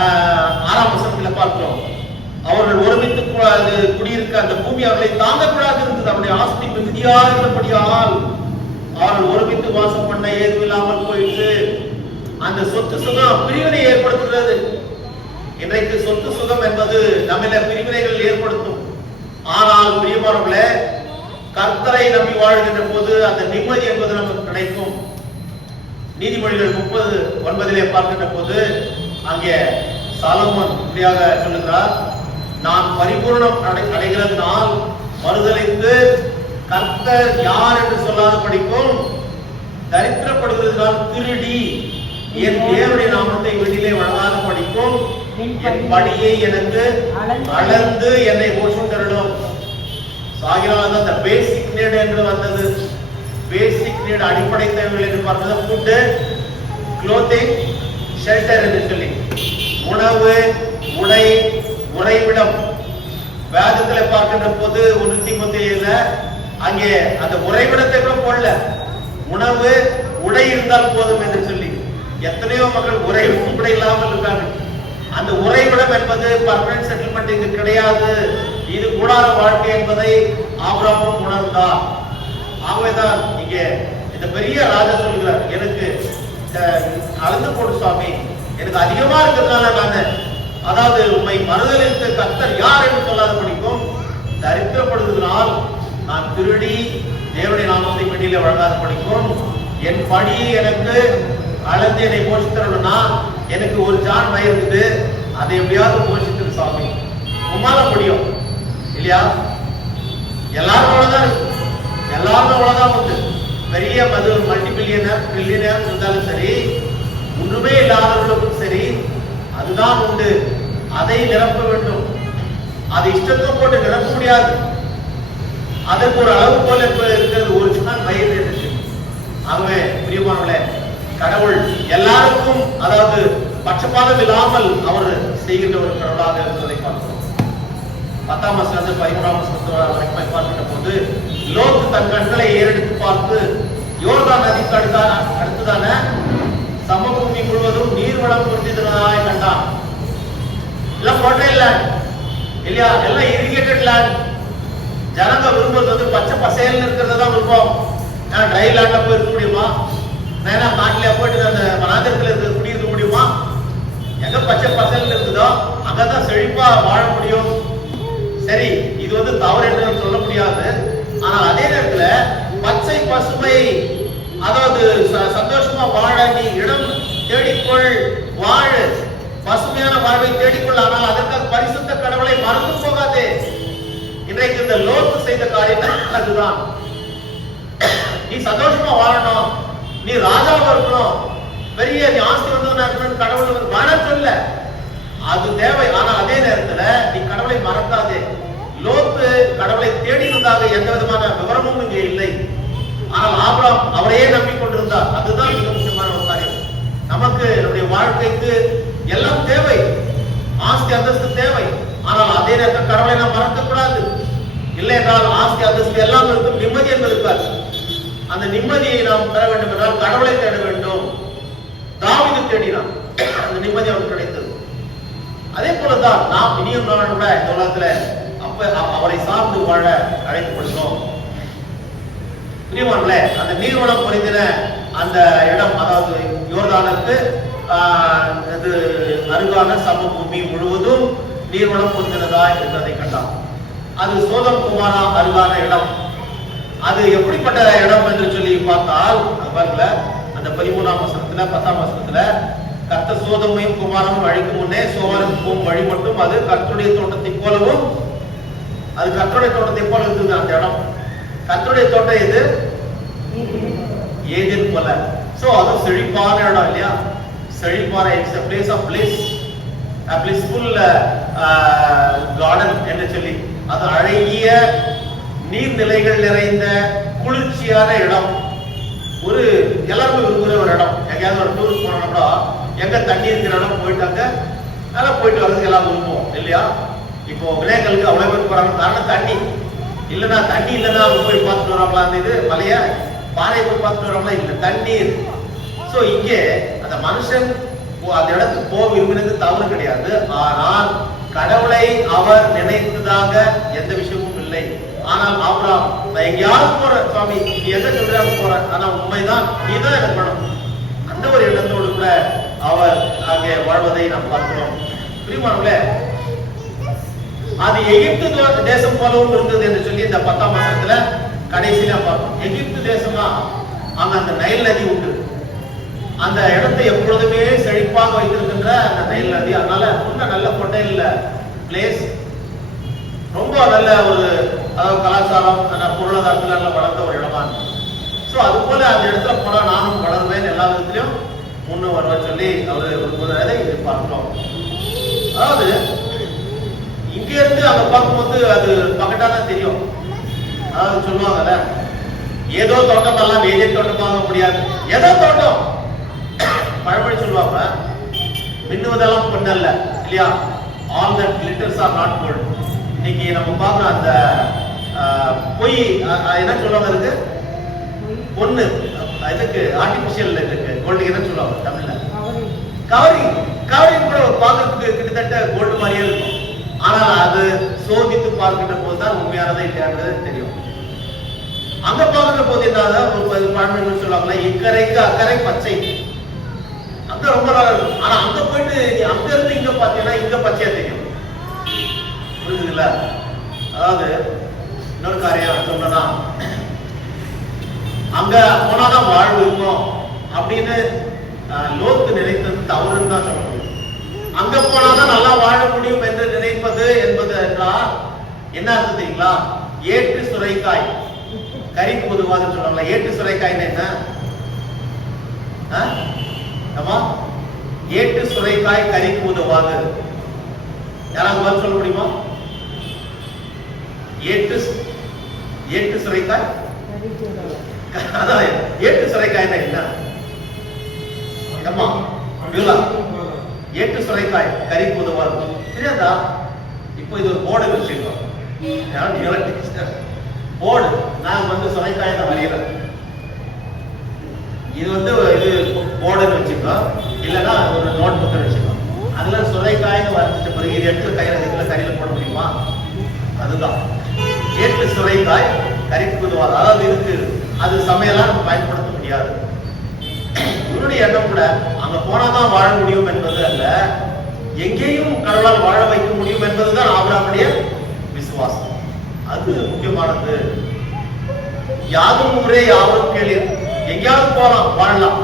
6ஆம் வசனத்தில் பார்க்கிறோம். அவர்கள் ஒருமித்து குடியிருக்க அந்த பூமி அவர்களை தாங்கக்கூடாது இருந்தது. அவருடைய ஆஸ்தி மிகுதியா இருந்தபடியால் அவர்கள் ஒருமித்து வாசம் பண்ண ஏதும் இல்லாமல் போயிட்டு அந்த சொத்து சுகம் பிரிவினை ஏற்படுத்துகிறது. இன்றைக்கு சொத்து சுகம் என்பது நம்மில பிரிவினைகள் ஏற்படுத்தும். ஆனால் பிரியமானவர்களே, கர்த்தரை நம்பி வாழ்கின்ற போது அந்த நிம்மதி என்பது நமக்கு கிடைக்கும். நீதிமொழிகள் 30:9 பார்க்கின்ற போது அங்கே சாலமோன் இப்படியாக சொல்லுகிறார், நான் பரிபூர்ணம் அடைகிறதுனால் மறுதலித்து கர்த்தர் யார் என்று சொல்லாத படிக்கும், தரித்திரப்படுவதனால் திருடி என் தேவனுடைய நாமத்தை வெளியிலே வழங்காத படிக்கும், என் படியை எனக்கு அளந்து என்னை போஷம் தரணும். ஆகினால்தான் அந்த பேசிக் நீட் என்று வந்தது. பேசிக் நீட், அடிப்படை தேவைகள் என்று பார்த்தது ஃபுட்டு, க்ளோத்திங், ஷெல்டர் என்று சொல்லி உணவு, உடை, உறைவிடம். வேதத்தில் பார்க்கின்ற போது 1 தீமோத்தேயுல அங்கே அந்த உறைவிடத்தை கூட போடல, உணவு உடை இருந்தால் போதும் என்று சொல்லி. எத்தனையோ மக்கள் உறைவிடம் கூட இல்லாமல் இருக்காங்க. அந்த உறைவிடம் என்பது பர்மனன்ட் செட்டில்மெண்ட் இங்கு கிடையாது, இது கூடார வாழ்க்கை என்பதை ஆபிரகாமும் உணர்ந்தார். ஆகவேதான் இங்கே இந்த பெரிய ராஜா சொல்கிறார், எனக்கு அளந்து போடு சுவாமி, எனக்கு அதிகமா இருக்கிறதுனால நான், அதாவது உண்மை மறுதலித்து கர்த்தர் யார் என்று சொல்லாத படிக்கும், தரித்திரப்படுவதனால் நான் திருடி தேவனுடைய நாமத்தை வெளியில வழங்காத படிக்கும், என் படியை எனக்கு அளந்து என்னை போஷித்தரணும்னா எனக்கு ஒரு ஜான் வயிறு இருக்குது, அதை எப்படியாவது போஷித்து சாமி, உமால முடியும் இல்லையா? எல்லாரும் அவ்வளவுதான் இருக்கு, எல்லாரும் அவ்வளவுதான் உண்டு. பெரிய மல்டி பில்லியனர் ட்ரில்லியனர் இருந்தாலும் சரி, ஒன்றுமே இல்லாதவர்களுக்கும் சரி, அதுதான் உண்டு. அதை நிரப்ப வேண்டும். அதை இஷ்டத்தை போட்டு நிரப்ப முடியாது. அதற்கு ஒரு அளவு போல இருக்கிறது, ஒரு ஜான் வயிறு இருக்கு. ஆகவே பிரியமானவர்களே, கடவுள் எல்லாருக்கும், அதாவது பட்சபாதம் இல்லாமல் அவர் செய்கின்ற ஒரு கடவுளாக இருப்பதை பார்க்கிறோம். 10ஆம் வசனத்தில் 13ஆம் வசனத்தில் வரைக்கும் பார்க்கின்ற போது, லோத்து தன் கண்களை ஏறெடுத்து பார்த்து யோர்தான் நதிக்கு அடுத்ததான சமபூமி முழுவதும் நீர்வளம் கொண்டிருந்ததாய் கண்டான். எல்லாம் ஃபர்டைல் லேண்ட் இல்லையா? எல்லாம் இரிகேட்டட் லேண்ட். ஜனங்க விரும்புறது வந்து பச்சை பசையல் இருக்கிறது தான் விருப்பம். நான் ட்ரை லேண்ட்ல போய் இருக்க முடியுமா? வேணா காட்டில போயிட்டு அந்த வனாந்திரத்துல இருந்து குடியிருக்க முடியுமா? எங்க பச்சை பசல் இருக்குதோ அங்கதான் செழிப்பா வாழ முடியும். சரி, இது வந்து தவறு என்று சொல்ல முடியாது. ஆனால் அதே நேரத்துல பச்சை பசுமை, அதாவது சந்தோஷமா வாழ நீ இடம் தேடிக்கொள், வாழ பசுமையான வாழ்வை தேடிக்கொள். ஆனால் அதற்காக பரிசுத்த கடவுளை மறந்து போகாதே. இன்றைக்கு இந்த லோத்து செய்த காரியம் அதுதான். நீ சந்தோஷமா வாழணும், நீ ராஜாவா இருக்கணும், பெரிய நீ ஆஸ்தி வந்து கடவுள் வாழ சொல்ல, அது தேவை. ஆனால் அதே நேரத்துல நீ கடவுளை மறக்காதே. லோத்து கடவுளை தேடினதாக எந்த விதமான விவரமும் இங்கே இல்லை. ஆனால் ஆபிரகாம் அவரையே நம்பிக்கொண்டிருந்தார். அதுதான் மிக முக்கியமான ஒரு காரியம். நமக்கு நம்முடைய வாழ்க்கைக்கு எல்லாம் தேவை, ஆஸ்தி அந்தஸ்து தேவை. ஆனால் அதே நேரத்தில் கடவுளை நாம் மறக்க கூடாது. இல்லை என்றால் ஆஸ்தி அந்தஸ்து எல்லாம் இருக்கும், நிம்மதி என்று இருக்காது. அந்த நிம்மதியை நாம் பெற வேண்டும் என்றால் கடவுளை தேட வேண்டும். தாவீது தேடினான், அந்த நிம்மதி அவனுக்கு கிடைத்தது. அதே போலதான் நாம் இனியும் நாள் கூட இந்த உலகத்துல அவரை சார்ந்து வாழ அழைக்கப்படுகிறோம். பிரியமானவர்களே, அந்த நீர்வளம் பொருந்தின அந்த இடம், அதாவது யோர்தானுக்கு அருகான சமபூமி முழுவதும் நீர்வளம் பொருந்தினதா என்பதை கண்டான். அது சோதம் குமாரா அருகான இடம். அது எப்படிப்பட்ட இடம் என்று சொல்லி பார்த்தால், பாருங்கள அந்த 13ஆம் வசனத்துல 10ஆம் வசனத்துல, கர்த்தர் சோதமையும் குமாரமும் அழிக்கும் முன்னே சோதனுக்கு போகும் வழி மட்டும் அது கர்த்தருடைய தோட்டத்தை போலவும், அது கர்த்தருடைய தோட்டத்தை போல இருந்தது அந்த இடம். கர்த்தருடைய தோட்டம் எது? ஏதேன் போல. சோ அது செழிப்பான இடம் இல்லையா? செழிப்பான, it's a place of bliss, a blissful garden என்று சொல்லி, அது அழகிய நீர்நிலைகள் நிறைந்த குளிர்ச்சியான இடம். ஒரு எல்லாருமே விரும்புகிற ஒரு இடம். எங்கேயாவது ஒரு டூருக்கு போனோம்னா எங்க தண்ணி இருக்கிற இடம் போயிட்டாங்க, நல்லா போயிட்டு வர்றதுக்கு எல்லாம் விரும்புவோம் இல்லையா? இப்போ விநாயகருக்கு அவ்வளவு பேர் போறாங்க, காரணம் தண்ணி இல்லைன்னா, தண்ணி இல்லைன்னா போய் பார்த்துட்டு வராங்களா? அந்த இது மலைய பாறையை போய் பார்த்துட்டு வராங்களா? இல்லை, தண்ணீர். சோ இங்கே அந்த மனுஷன் அந்த இடத்துக்கு போக விரும்பினது தவறு கிடையாது. ஆனால் கடவுளை அவர் நினைத்ததாக எந்த விஷயமும் இல்லை. ஆனால் ஆபிரகாம், நான் எங்கேயாவது போறேன் சுவாமி, நீ எங்க சொல்றாங்க போறேன், ஆனா உண்மைதான், நீ தான் எனக்கு பண்ணணும், அந்த ஒரு இடத்தோடு கூட அவர் அங்கே வாழ்வதை நாம் பார்க்கிறோம். பிரியமானவர்களே, அது எகிப்து தேசம் போலவும் இருந்தது என்று சொல்லி இந்த 10ஆம் வசனத்துல கடைசியில பார்ப்போம். எகிப்து தேசம்னா அங்க அந்த நைல் நதி உண்டு. அந்த இடத்தை எப்பொழுதுமே செழிப்பாக வைத்திருக்கின்ற அந்த நைல் நதி. அதனால ரொம்ப நல்ல கொட்டையில் பிளேஸ், ரொம்ப நல்ல ஒரு கலாச்சாரம், பொருளாதாரத்துல நல்ல வளர்ந்த ஒரு இடமா இருக்கு. சோ அது போல அந்த இடத்துல போனா நானும் வளருவேன், எல்லா விதத்திலையும் முன்னும் வருவேன் சொல்லி அவரு விரும்புகிறதை இது பார்க்கிறோம். அதாவது இங்க இருந்து அங்க பார்க்கும்போது அது பக்கட்டா தான் தெரியும். அதாவது சொல்லுவாங்கல்ல, ஏதோ தோட்டம் எல்லாம் ஏதே தோட்டம் வாங்க முடியாது, ஏதோ தோட்டம். பழமொழி சொல்லுவாங்க, மின்னுவதெல்லாம் பொண்ணல்ல இல்லையா? All that glitters are not gold. இன்னைக்கு நம்ம பார்க்குற அந்த பொய் என்ன சொல்லுவாங்க, அதுக்கு பொண்ணு, இதுக்கு ஆர்டிபிஷியல் இதுக்கு கோல்டுக்கு என்ன சொல்லுவாங்க தமிழ்ல? கவரிங். கவரிங் கூட பார்க்கறதுக்கு கிட்டத்தட்ட கோல்டு மாதிரியே இருக்கும். ஆனால் அது சோதித்து பார்க்கின்ற போதுதான் உண்மையானதை இல்லையானது தெரியும். அங்க பார்க்கிற போது என்ன ஒரு பழமொழி சொல்லுவாங்களா, இக்கரைக்கு அக்கறை பச்சை. அங்க ரொம்ப நல்லா இருக்கும். ஆனா அங்க போயிட்டு அங்க இருந்து இங்க பாத்தீங்கன்னா இங்க பச்சையா தெரியும். புரியுதுங்களா? அதாவது இன்னொரு காரியம் சொன்னா, அங்க போனாதான் வாழ்வு இருக்கும் அப்படின்னு லோத்து நினைத்தது தவறுன்னு தான் சொல்ல முடியும். அங்க போனாதான் நல்லா வாழ முடியும் என்று நினைப்பது என்பது என்றால் என்ன அர்த்தம் தெரியுங்களா? ஏற்று சுரைக்காய் கறிக்கு பொதுவாக சொல்றாங்களா? ஏற்று சுரைக்காய் என்ன? ஏற்று சுரைக்காய் கறிக்கு உதவாது. யாராவது பதில் சொல்ல முடியுமா? ஏற்று சுரைக்காய், அதான் ஏற்று சுரைக்காய் என்ன? ஏற்று சுரைக்காய் கறிக்கு உதவாது தெரியாதா? இப்போ இது ஒரு போர்டு வச்சிருக்கோம், போர்டு. நான் சுரைக்காய் தான் வரைகிறேன். இது இது போர்டுன்னு வச்சுக்கோம், இல்லைன்னா ஒரு நோட் புக் வச்சுக்கோம். அதுல சுரைக்காய்னு வரைச்சிட்ட பிறகு இது எடுத்து கறியில போட முடியுமா? அதுதான் ஏற்று சுரைக்காய் கறிக்கு உதவாது. அதாவது இதுக்கு அது சமையலா நம்ம பயன்படுத்த முடியாது. இவருடைய எண்ணம் கூட அங்க போனாதான் வாழ முடியும் என்பது அல்ல, எங்கேயும் கடவுளால் வாழ வைக்க முடியும் என்பதுதான் ஆபிரகாமுடைய விசுவாசம். அது முக்கியமானது. யாதும் ஊரே யாவரும் கேளீர். எங்கேயாவது போலாம், வாழலாம்.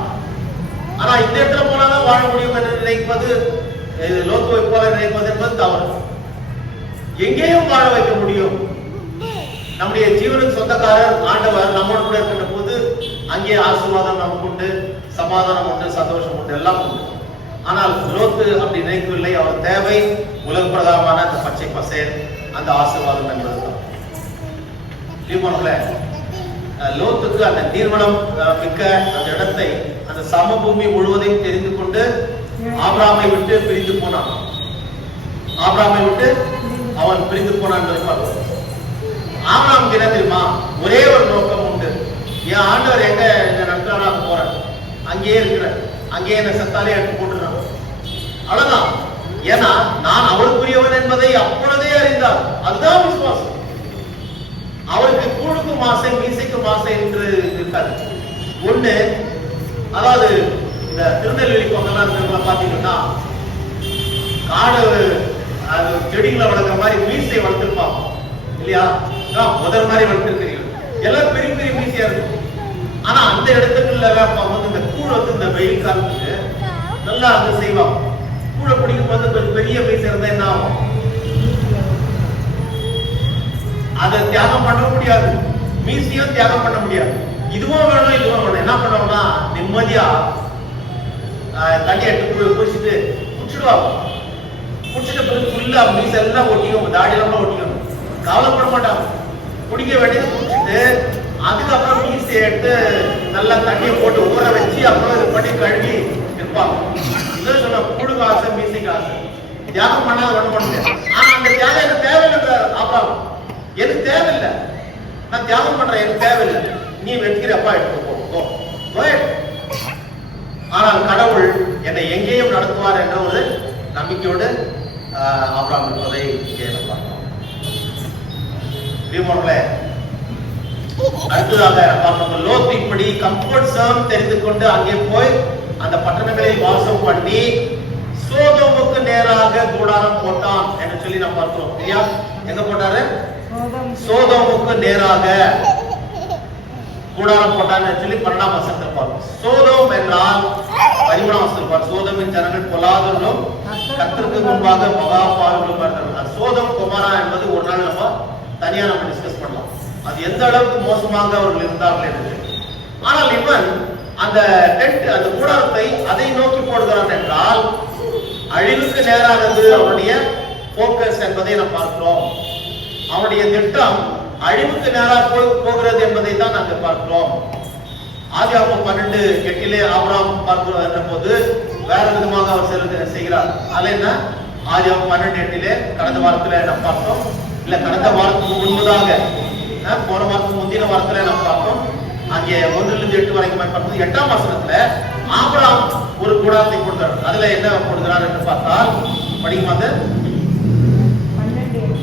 ஆனா இந்த இடத்துல போனாதான் வாழ முடியும் என்று நினைப்பது, லோத்துவை போல நினைப்பது என்பது தவறு. எங்கேயும் வாழ வைக்க முடியும். நம்முடைய ஜீவனுக்கு சொந்தக்காரர் ஆண்டவர் நம்மோடு கூட இருக்கின்ற போது அங்கே ஆசீர்வாதம் நமக்கு உண்டு, சமாதானம் உண்டு, சந்தோஷம் உண்டு, எல்லாம் உண்டு. ஆனால் லோத்து அப்படி நினைக்கவில்லை. அவர் தேவை உலக பிரகாரமான அந்த பச்சை பசேல், அந்த ஆசீர்வாதம் என்பதுதான். லோத்துக்கு அந்த நீர்வளம் மிக்க அந்த இடத்தை, அந்த சமபூமி முழுவதையும் தெரிந்து கொண்டு ஆபிரகாமை விட்டு பிரிந்து போனான். ஆபிரகாமை விட்டு அவன் பிரிந்து போனான். ஆபிரகாமுக்கு என்ன தெரியுமா? ஒரே ஒரு நோக்கம் உண்டு. என் ஆண்டவர் எங்க நடத்துறானா போறேன், அங்கேயே இருக்கிறேன், அங்கேயே என்ன செத்தாலே எடுத்து போட்டுறான், அவ்வளவுதான். ஏன்னா நான் அவருக்குரியவன் என்பதை அப்பொழுதே அறிந்தார். அதுதான் விசுவாசம். அவருக்கு கூழுக்கும் ஆசை, மீசைக்கும் ஆசை என்று இருக்காது. ஒண்ணு, அதாவது இந்த திருநெல்வேலி பக்கம்லாம் இருக்கிறவங்க பாத்தீங்கன்னா காடு அது செடிகளை வளர்க்குற மாதிரி மீசை வளர்த்துருப்பாங்க இல்லையா? முதல் மாதிரி வளர்த்துருக்கீங்க, எல்லாம் பெரிய பெரிய மீசையா இருக்கும். ஆனா அந்த இடத்துக்குள்ள வந்து இந்த கூழ் வந்து இந்த வெயில் காலத்துக்கு நல்லா அது செய்வாங்க. கூழ பிடிக்கும் போது கொஞ்சம் பெரிய மீசை இருந்தா என்ன ஆகும்? அதை தியாகம் பண்ண முடியாது, மீசையும் தியாகம் பண்ண முடியாது. இதுவும் வேணும், இதுவும் வேணும். என்ன பண்ணுவோம்னா நிம்மதியா தண்ணி எடுத்து குடிச்சிட்டு குடிச்சிடுவாங்க. குடிச்சிட்ட பிறகு ஃபுல்லா மீசை எல்லாம் ஒட்டிக்கணும், தாடியெல்லாம் ஒட்டிக்கணும், கவலைப்பட மாட்டாங்க. குடிக்க வேண்டியது குடிச்சிட்டு அதுக்கப்புறம் மீசை எடுத்து நல்லா தண்ணியை போட்டு ஊற வச்சு அப்புறம் இது பண்ணி கழுவி இருப்பாங்க. இதான் சொன்ன கூடுக்கு ஆசை, மீசைக்கு ஆசை. தியாகம் பண்ணாத ஒண்ணு பண்ணுங்க. ஆனா அந்த தியாகம் எனக்கு தேவையில்லை. அப்புறம் எனக்கு தேவையில்லை, நான் தியாகம் பண்றேன், எனக்கு தேவையில்லை, நீ வெற்றிக்கிறப்பா எடுத்து போ. ஆனால் கடவுள் என்னை எங்கேயும் நடத்துவார் என்ற ஒரு நம்பிக்கையோடு ஆபிரகாம் இருப்பதை பார்த்தோம். அடுத்ததாக பார்த்தோம், லோத் இப்படி கம்ஃபர்ட் ஜோன் தெரிந்து கொண்டு அங்கே போய் அந்த பட்டணங்களில் வாசம் பண்ணி சோதோமுக்கு நேராக கூடாரம் போட்டான் என்று சொல்லி நாம் பார்த்தோம் இல்லையா? எங்க போட்டாரு? சோதோமுக்கு நேராக கூடாரம் போட்டான்னு சொல்லி 12ஆம் வசனத்தில் பார்ப்போம். சோதோம் என்றால் 13ஆம் வசனத்தில் பார்ப்போம். சோதோமின் ஜனங்கள் பொல்லாதவர்களும் கர்த்தருக்கு முன்பாக மகா பாவிகளும் இருந்தார்கள். சோதோம் குமாரா என்பது ஒரு நாள் நம்ம தனியா நம்ம டிஸ்கஸ் பண்ணலாம், அது எந்த அளவுக்கு மோசமாக அவர்கள் இருந்தார்கள் என்று. ஆனால் இவன் அந்த டென்ட், அந்த கூடாரத்தை அதை நோக்கி போடுகிறான் என்றால் அழிவுக்கு நேரானது அவனுடைய போக்கஸ் என்பதை நாம் பார்க்கிறோம். அவனுடைய திட்டம் அழிவுக்கு நேராக போகிறது என்பதை தான் நாங்கள் பார்க்கிறோம். ஆதியாகமம் 12:8 ஆபிரகாம் பார்க்கிற போது வேற விதமாக அவர் செய்கிறார். அதுல என்ன? ஆதியாகமம் 12:8 கடந்த வாரத்துல நாம் பார்த்தோம், இல்ல கடந்த வாரத்துக்கு முன்பதாக போன வாரத்துக்கு முந்தின வாரத்துல நாம் பார்த்தோம். அங்கே 1-8 வரைக்கும் பார்த்தோம். 8ஆம் வசனத்துல ஆபிரகாம் ஒரு கூடாரத்தை கொடுத்தார். அதுல என்ன கொடுக்கிறார் என்று பார்த்தால் படிக்குமா?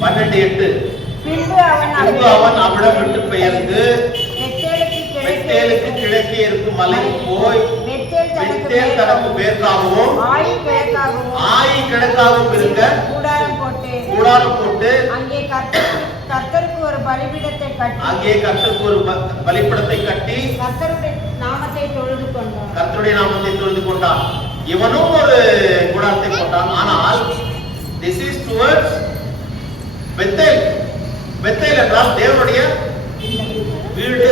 12:8 பின்பு அவன் அவ்விடம் விட்டு பெயர்ந்து பெத்தேலுக்கு கிழக்கே இருக்கும் மலைக்கு போய் பெத்தேல் தனக்கு மேற்காகவும் ஆயி கிழக்காகவும் இருக்க கூடாரம் போட்டு அங்கே கர்த்தருக்கு ஒரு பலிபீடத்தை கட்டி கர்த்தருடைய நாமத்தை தொழுது கொண்டான். இவனும் ஒரு கூடாரத்தை போட்டான். ஆனால் this is towards Bethel. Bethel என்றால் தேவனுடைய வீடு.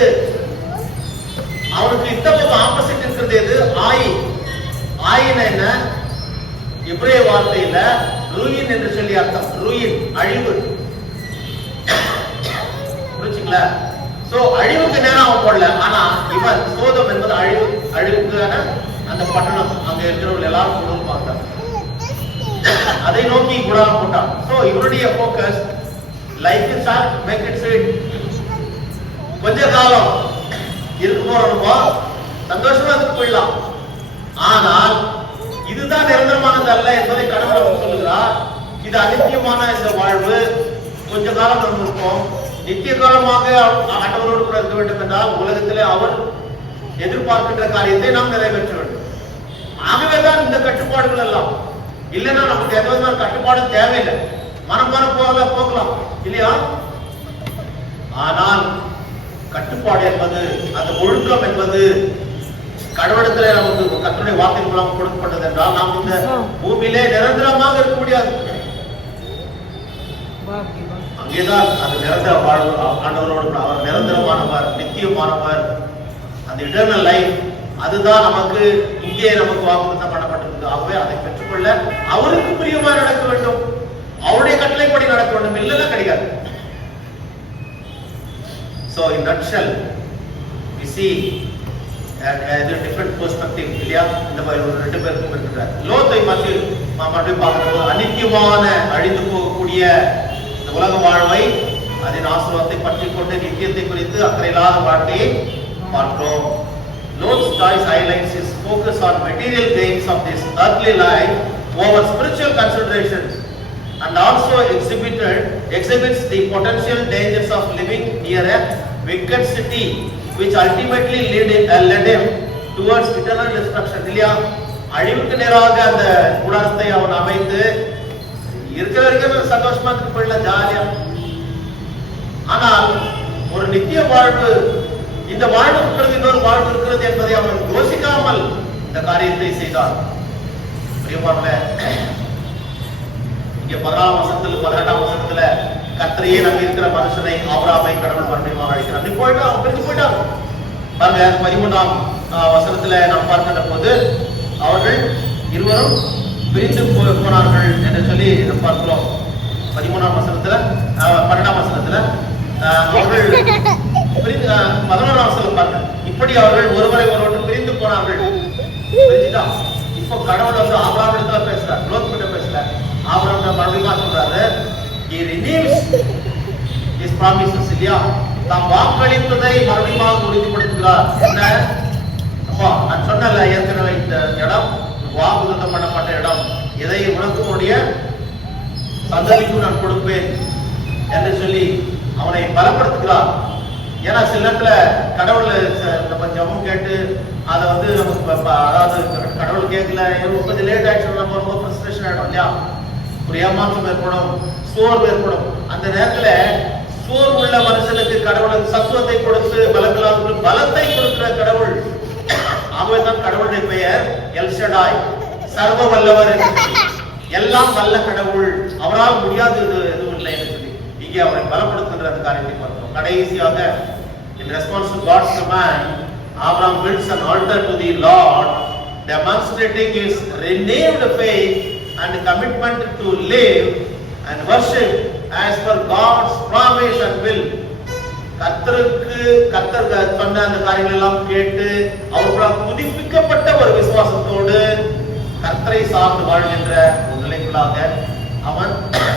அவனுக்கு இந்த பக்கம் ஆப்போசிட் இருக்கிறது எது? ஆயி. ஆயின என்ன? எபிரேய வார்த்தையில ரூயின் என்று சொல்லி அர்த்தம். ரூயின் அழிவு. புரிஞ்சுங்களா? சோ அழிவுக்கு நேரம் அவன் போடல. ஆனா இவன் சோதம் என்பது அழிவுக்கான அந்த பட்டணம், அங்க இருக்கிறவர்கள் எல்லாரும் கொண்டு பார்த்தாங்க, அதை நோக்கி கூடாரம் போட்டான். சோ இவருடைய focus life is short, make it sweet. கொஞ்ச காலம் இருக்கு போறோமோ சந்தோஷமா இருக்கு போயிடலாம். ஆனால் இதுதான் நிரந்தரமானது அல்ல என்பதை கடவுள் சொல்லுகிறார். இது அநித்தியமான இந்த வாழ்வு. கொஞ்ச காலம் நம்ம இருப்போம், நித்திய காலமாக ஆண்டவரோடு கூட இருக்க வேண்டும் என்றால் உலகத்திலே அவர் எதிர்பார்க்கின்ற காரியத்தை நாம் நிறைவேற்ற வேண்டும். ஆகவேதான் இந்த கட்டுப்பாடுகள் எல்லாம். இல்லைன்னா நமக்கு எந்த கட்டுப்பாடு தேவையில்லை, மனம் போகலாம் இல்லையா? ஆனால் கட்டுப்பாடு என்பது, அந்த ஒழுக்கம் என்பது கடவுளத்திலே நமக்கு கர்த்தருடைய வார்த்தை மூலம் கொடுக்கப்பட்டது என்றால் நாம் இந்த பூமியிலே நிரந்தரமாக இருக்க முடியாது. அங்கேதான் அது நிரந்தர வாழ்வு. ஆண்டவரோடு அவர் நிரந்தரமானவர், நித்தியமானவர், அந்த இட்டர்னல் லைஃப். அதுதான் நமக்கு இங்கே நமக்கு வாக்குறுதி பண்ணப்பட்டிருக்கு. ஆகவே அதை பெற்றுக்கொள்ள அவருக்கு பிரியமா நடக்க வேண்டும், அவருடைய கட்டளைப்படி நடக்க வேண்டும். இல்லைன்னா கிடையாது. So in nutshell, we see different perspective இல்லையா? இந்த மாதிரி ஒரு ரெண்டு பேருக்கும் இருக்கிறார். லோத்தை மறுபடியும் பார்க்கும்போது அநித்தியமான அழிந்து போகக்கூடிய இந்த உலக வாழ்வை அதன் ஆசீர்வாதத்தை பற்றி கொண்டு நித்தியத்தை குறித்து அக்கறையில்லாத வாழ்க்கையை பார்க்கிறோம். Lot's choice highlights his focus on material gains of this earthly life over spiritual considerations, and also exhibits the potential dangers of living near a wicked city, which ultimately led him towards eternal destruction. இல்லையா? அழிவுக்கு நேராக அந்த கூடாரத்தை அவன் அமைத்து இருக்கிற சந்தோஷமா போயிடல, ஜாலியா. ஆனால் ஒரு நித்திய வாழ்வு, இந்த வாழ்வு இருக்கிறது, இன்னொரு வாழ்வு இருக்கிறது என்பதை அவன் யோசிக்காமல் இந்த காரியத்தை செய்தான். இங்க 14ஆம் வசனத்துல 18ஆம் வசனத்துல கர்த்தரையே நம்பி இருக்கிற மனுஷனை ஆபிரகாமை கடவுள் மறுபடியும் அழைக்கிறார். நீ போயிட்டா, அவன் பிரிந்து போயிட்டான் பாருங்க. 13ஆம் வசனத்துல நாம் பார்க்கின்ற போது அவர்கள் இருவரும் பிரிந்து போனார்கள் என்று சொல்லி நாம் பார்க்கிறோம். 13ஆம் வசனத்துல 12ஆம் வசனத்துல அவர்கள் பிரிந்து 11ஆம் வசனம் பாருங்க. இப்படி அவர்கள் ஒருவரை ஒருவர் பிரிந்து போனார்கள். பிரிஞ்சுட்டான். இப்போ கடவுள் வந்து ஆபிரகாமிடத்துல பேசுறார், லோத் கிட்ட பேசல. ஆபிரகாம் மறுபடியும் சொல்றாரு, he renews his promises. இல்லையா? தாம் வாக்களித்ததை மறுபடியும் உறுதிப்படுத்துகிறார். என்ன? அப்பா நான் சொன்னல ஏற்கனவே, இந்த இடம் வாக்குத்தத்தம் பண்ணப்பட்ட இடம், இதை உனக்கு உன்னுடைய சந்ததிக்கும் நான் கொடுப்பேன் என்று சொல்லி அவனை பலப்படுத்துகிறார். ஏன்னா சில நேரத்துல கடவுள் நம்ம ஜபம் கேட்டு அதை வந்து நமக்கு அதாவது கடவுள் கேட்கல, கொஞ்சம் லேட் ஆயிடுச்சு, நம்ம ரொம்ப ஃப்ரஸ்ட்ரேஷன் ஆயிடும் இல்லையா? ஒரு ஏமாற்றம் ஏற்படும், சோர்வு ஏற்படும். அந்த நேரத்துல சோர்வு உள்ள மனுஷனுக்கு கடவுளுக்கு சத்துவத்தை கொடுத்து பலங்களாக பலத்தை கொடுக்கிற கடவுள். ஆகவே தான் கடவுளுடைய பெயர் எல் ஷடாய், சர்வ வல்லவர். எல்லாம் வல்ல கடவுள், அவரால் முடியாது எதுவும் இல்லை என்று சொல்லி இங்கே அவரை பலப்படுத்துகின்ற அந்த காரியத்தை பார்த்தோம். கடைசியாக in response to God's command, Abraham builds an altar to the Lord, demonstrating his renewed faith and commitment to live and worship as per God's promise and will. கர்த்தர் சொன்ன அந்த காரியங்கள் எல்லாம் கேட்டு அவர்களால் புதுப்பிக்கப்பட்ட ஒரு விசுவாசத்தோடு கர்த்தரை சார்ந்து வாழ்கின்ற ஒரு நிலைக்குள்ளாக அவன்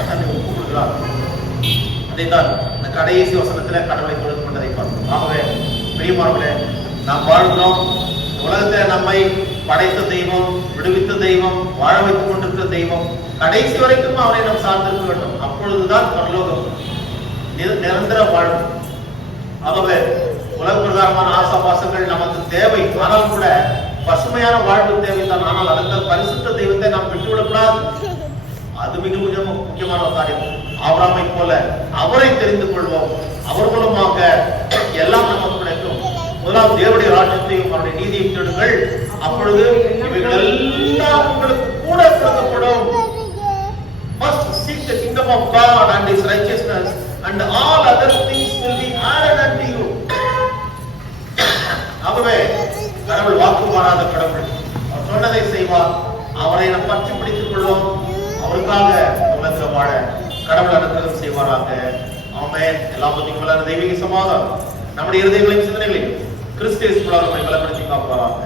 தன்னை ஒப்புக் கொடுக்கிறான். அதைத்தான் இந்த கடைசி வசனத்துல கடவுளை கொடுத்து கொண்டதை பார்த்தோம். ஆகவே பிரியமானவர்களே, நாம் வாழ்கிறோம். உலகத்தை நம்மை படைத்த தெய்வம், விடுவித்த தெய்வம், வாழ வைத்துக் கொண்டிருக்கிற தெய்வம், கடைசி வரைக்கும் அவனை நாம் சார்ந்திருக்க வேண்டும். அப்பொழுதுதான் பரலோகம் நிரந்தர வாழ்வு. ஆகவே உலக பிரகாரமான ஆசாபாசங்கள் நமக்கு தேவை, ஆனால் கூட பசுமையான வாழ்வு தேவைதான். ஆனால் அந்த பரிசுத்த தெய்வத்தை நாம் விட்டுவிடக்கூடாது. அது மிக முக்கியமான காரியம். ஆபிரகாமை போல அவரை தெரிந்து கொள்வோம். அவர் மூலமாக எல்லாம் நமக்கு கிடைக்கும். முதலாவது தேவனுடைய ராஜ்யத்தையும் அவருடைய நீதியையும் தேடுங்கள், அப்பொழுது இவைகள் எல்லாம் உங்களுக்கு கூட கொடுக்கப்படும். First seek the kingdom of God and his righteousness, and all other things will be added unto you. ஆகவே கடவுள் வாக்கு மாறாத கடவுள். அவர் சொன்னதை செய்வார். அவரை நாம் பற்றி பிடித்துக் கொள்வோம். அவருக்காக உலகத்தில் வாழ கடவுள் அனுகிரகம் செய்வாராக. ஆமென். எல்லா பத்தியும் தெய்வீக சமாதானம் நம்முடைய இருதயங்களையும் சிந்தனைகளையும் கிறிஸ்து இயேசுவுக்குள்ளாக நம்மை பலப்படுத்தி காப்பாராக.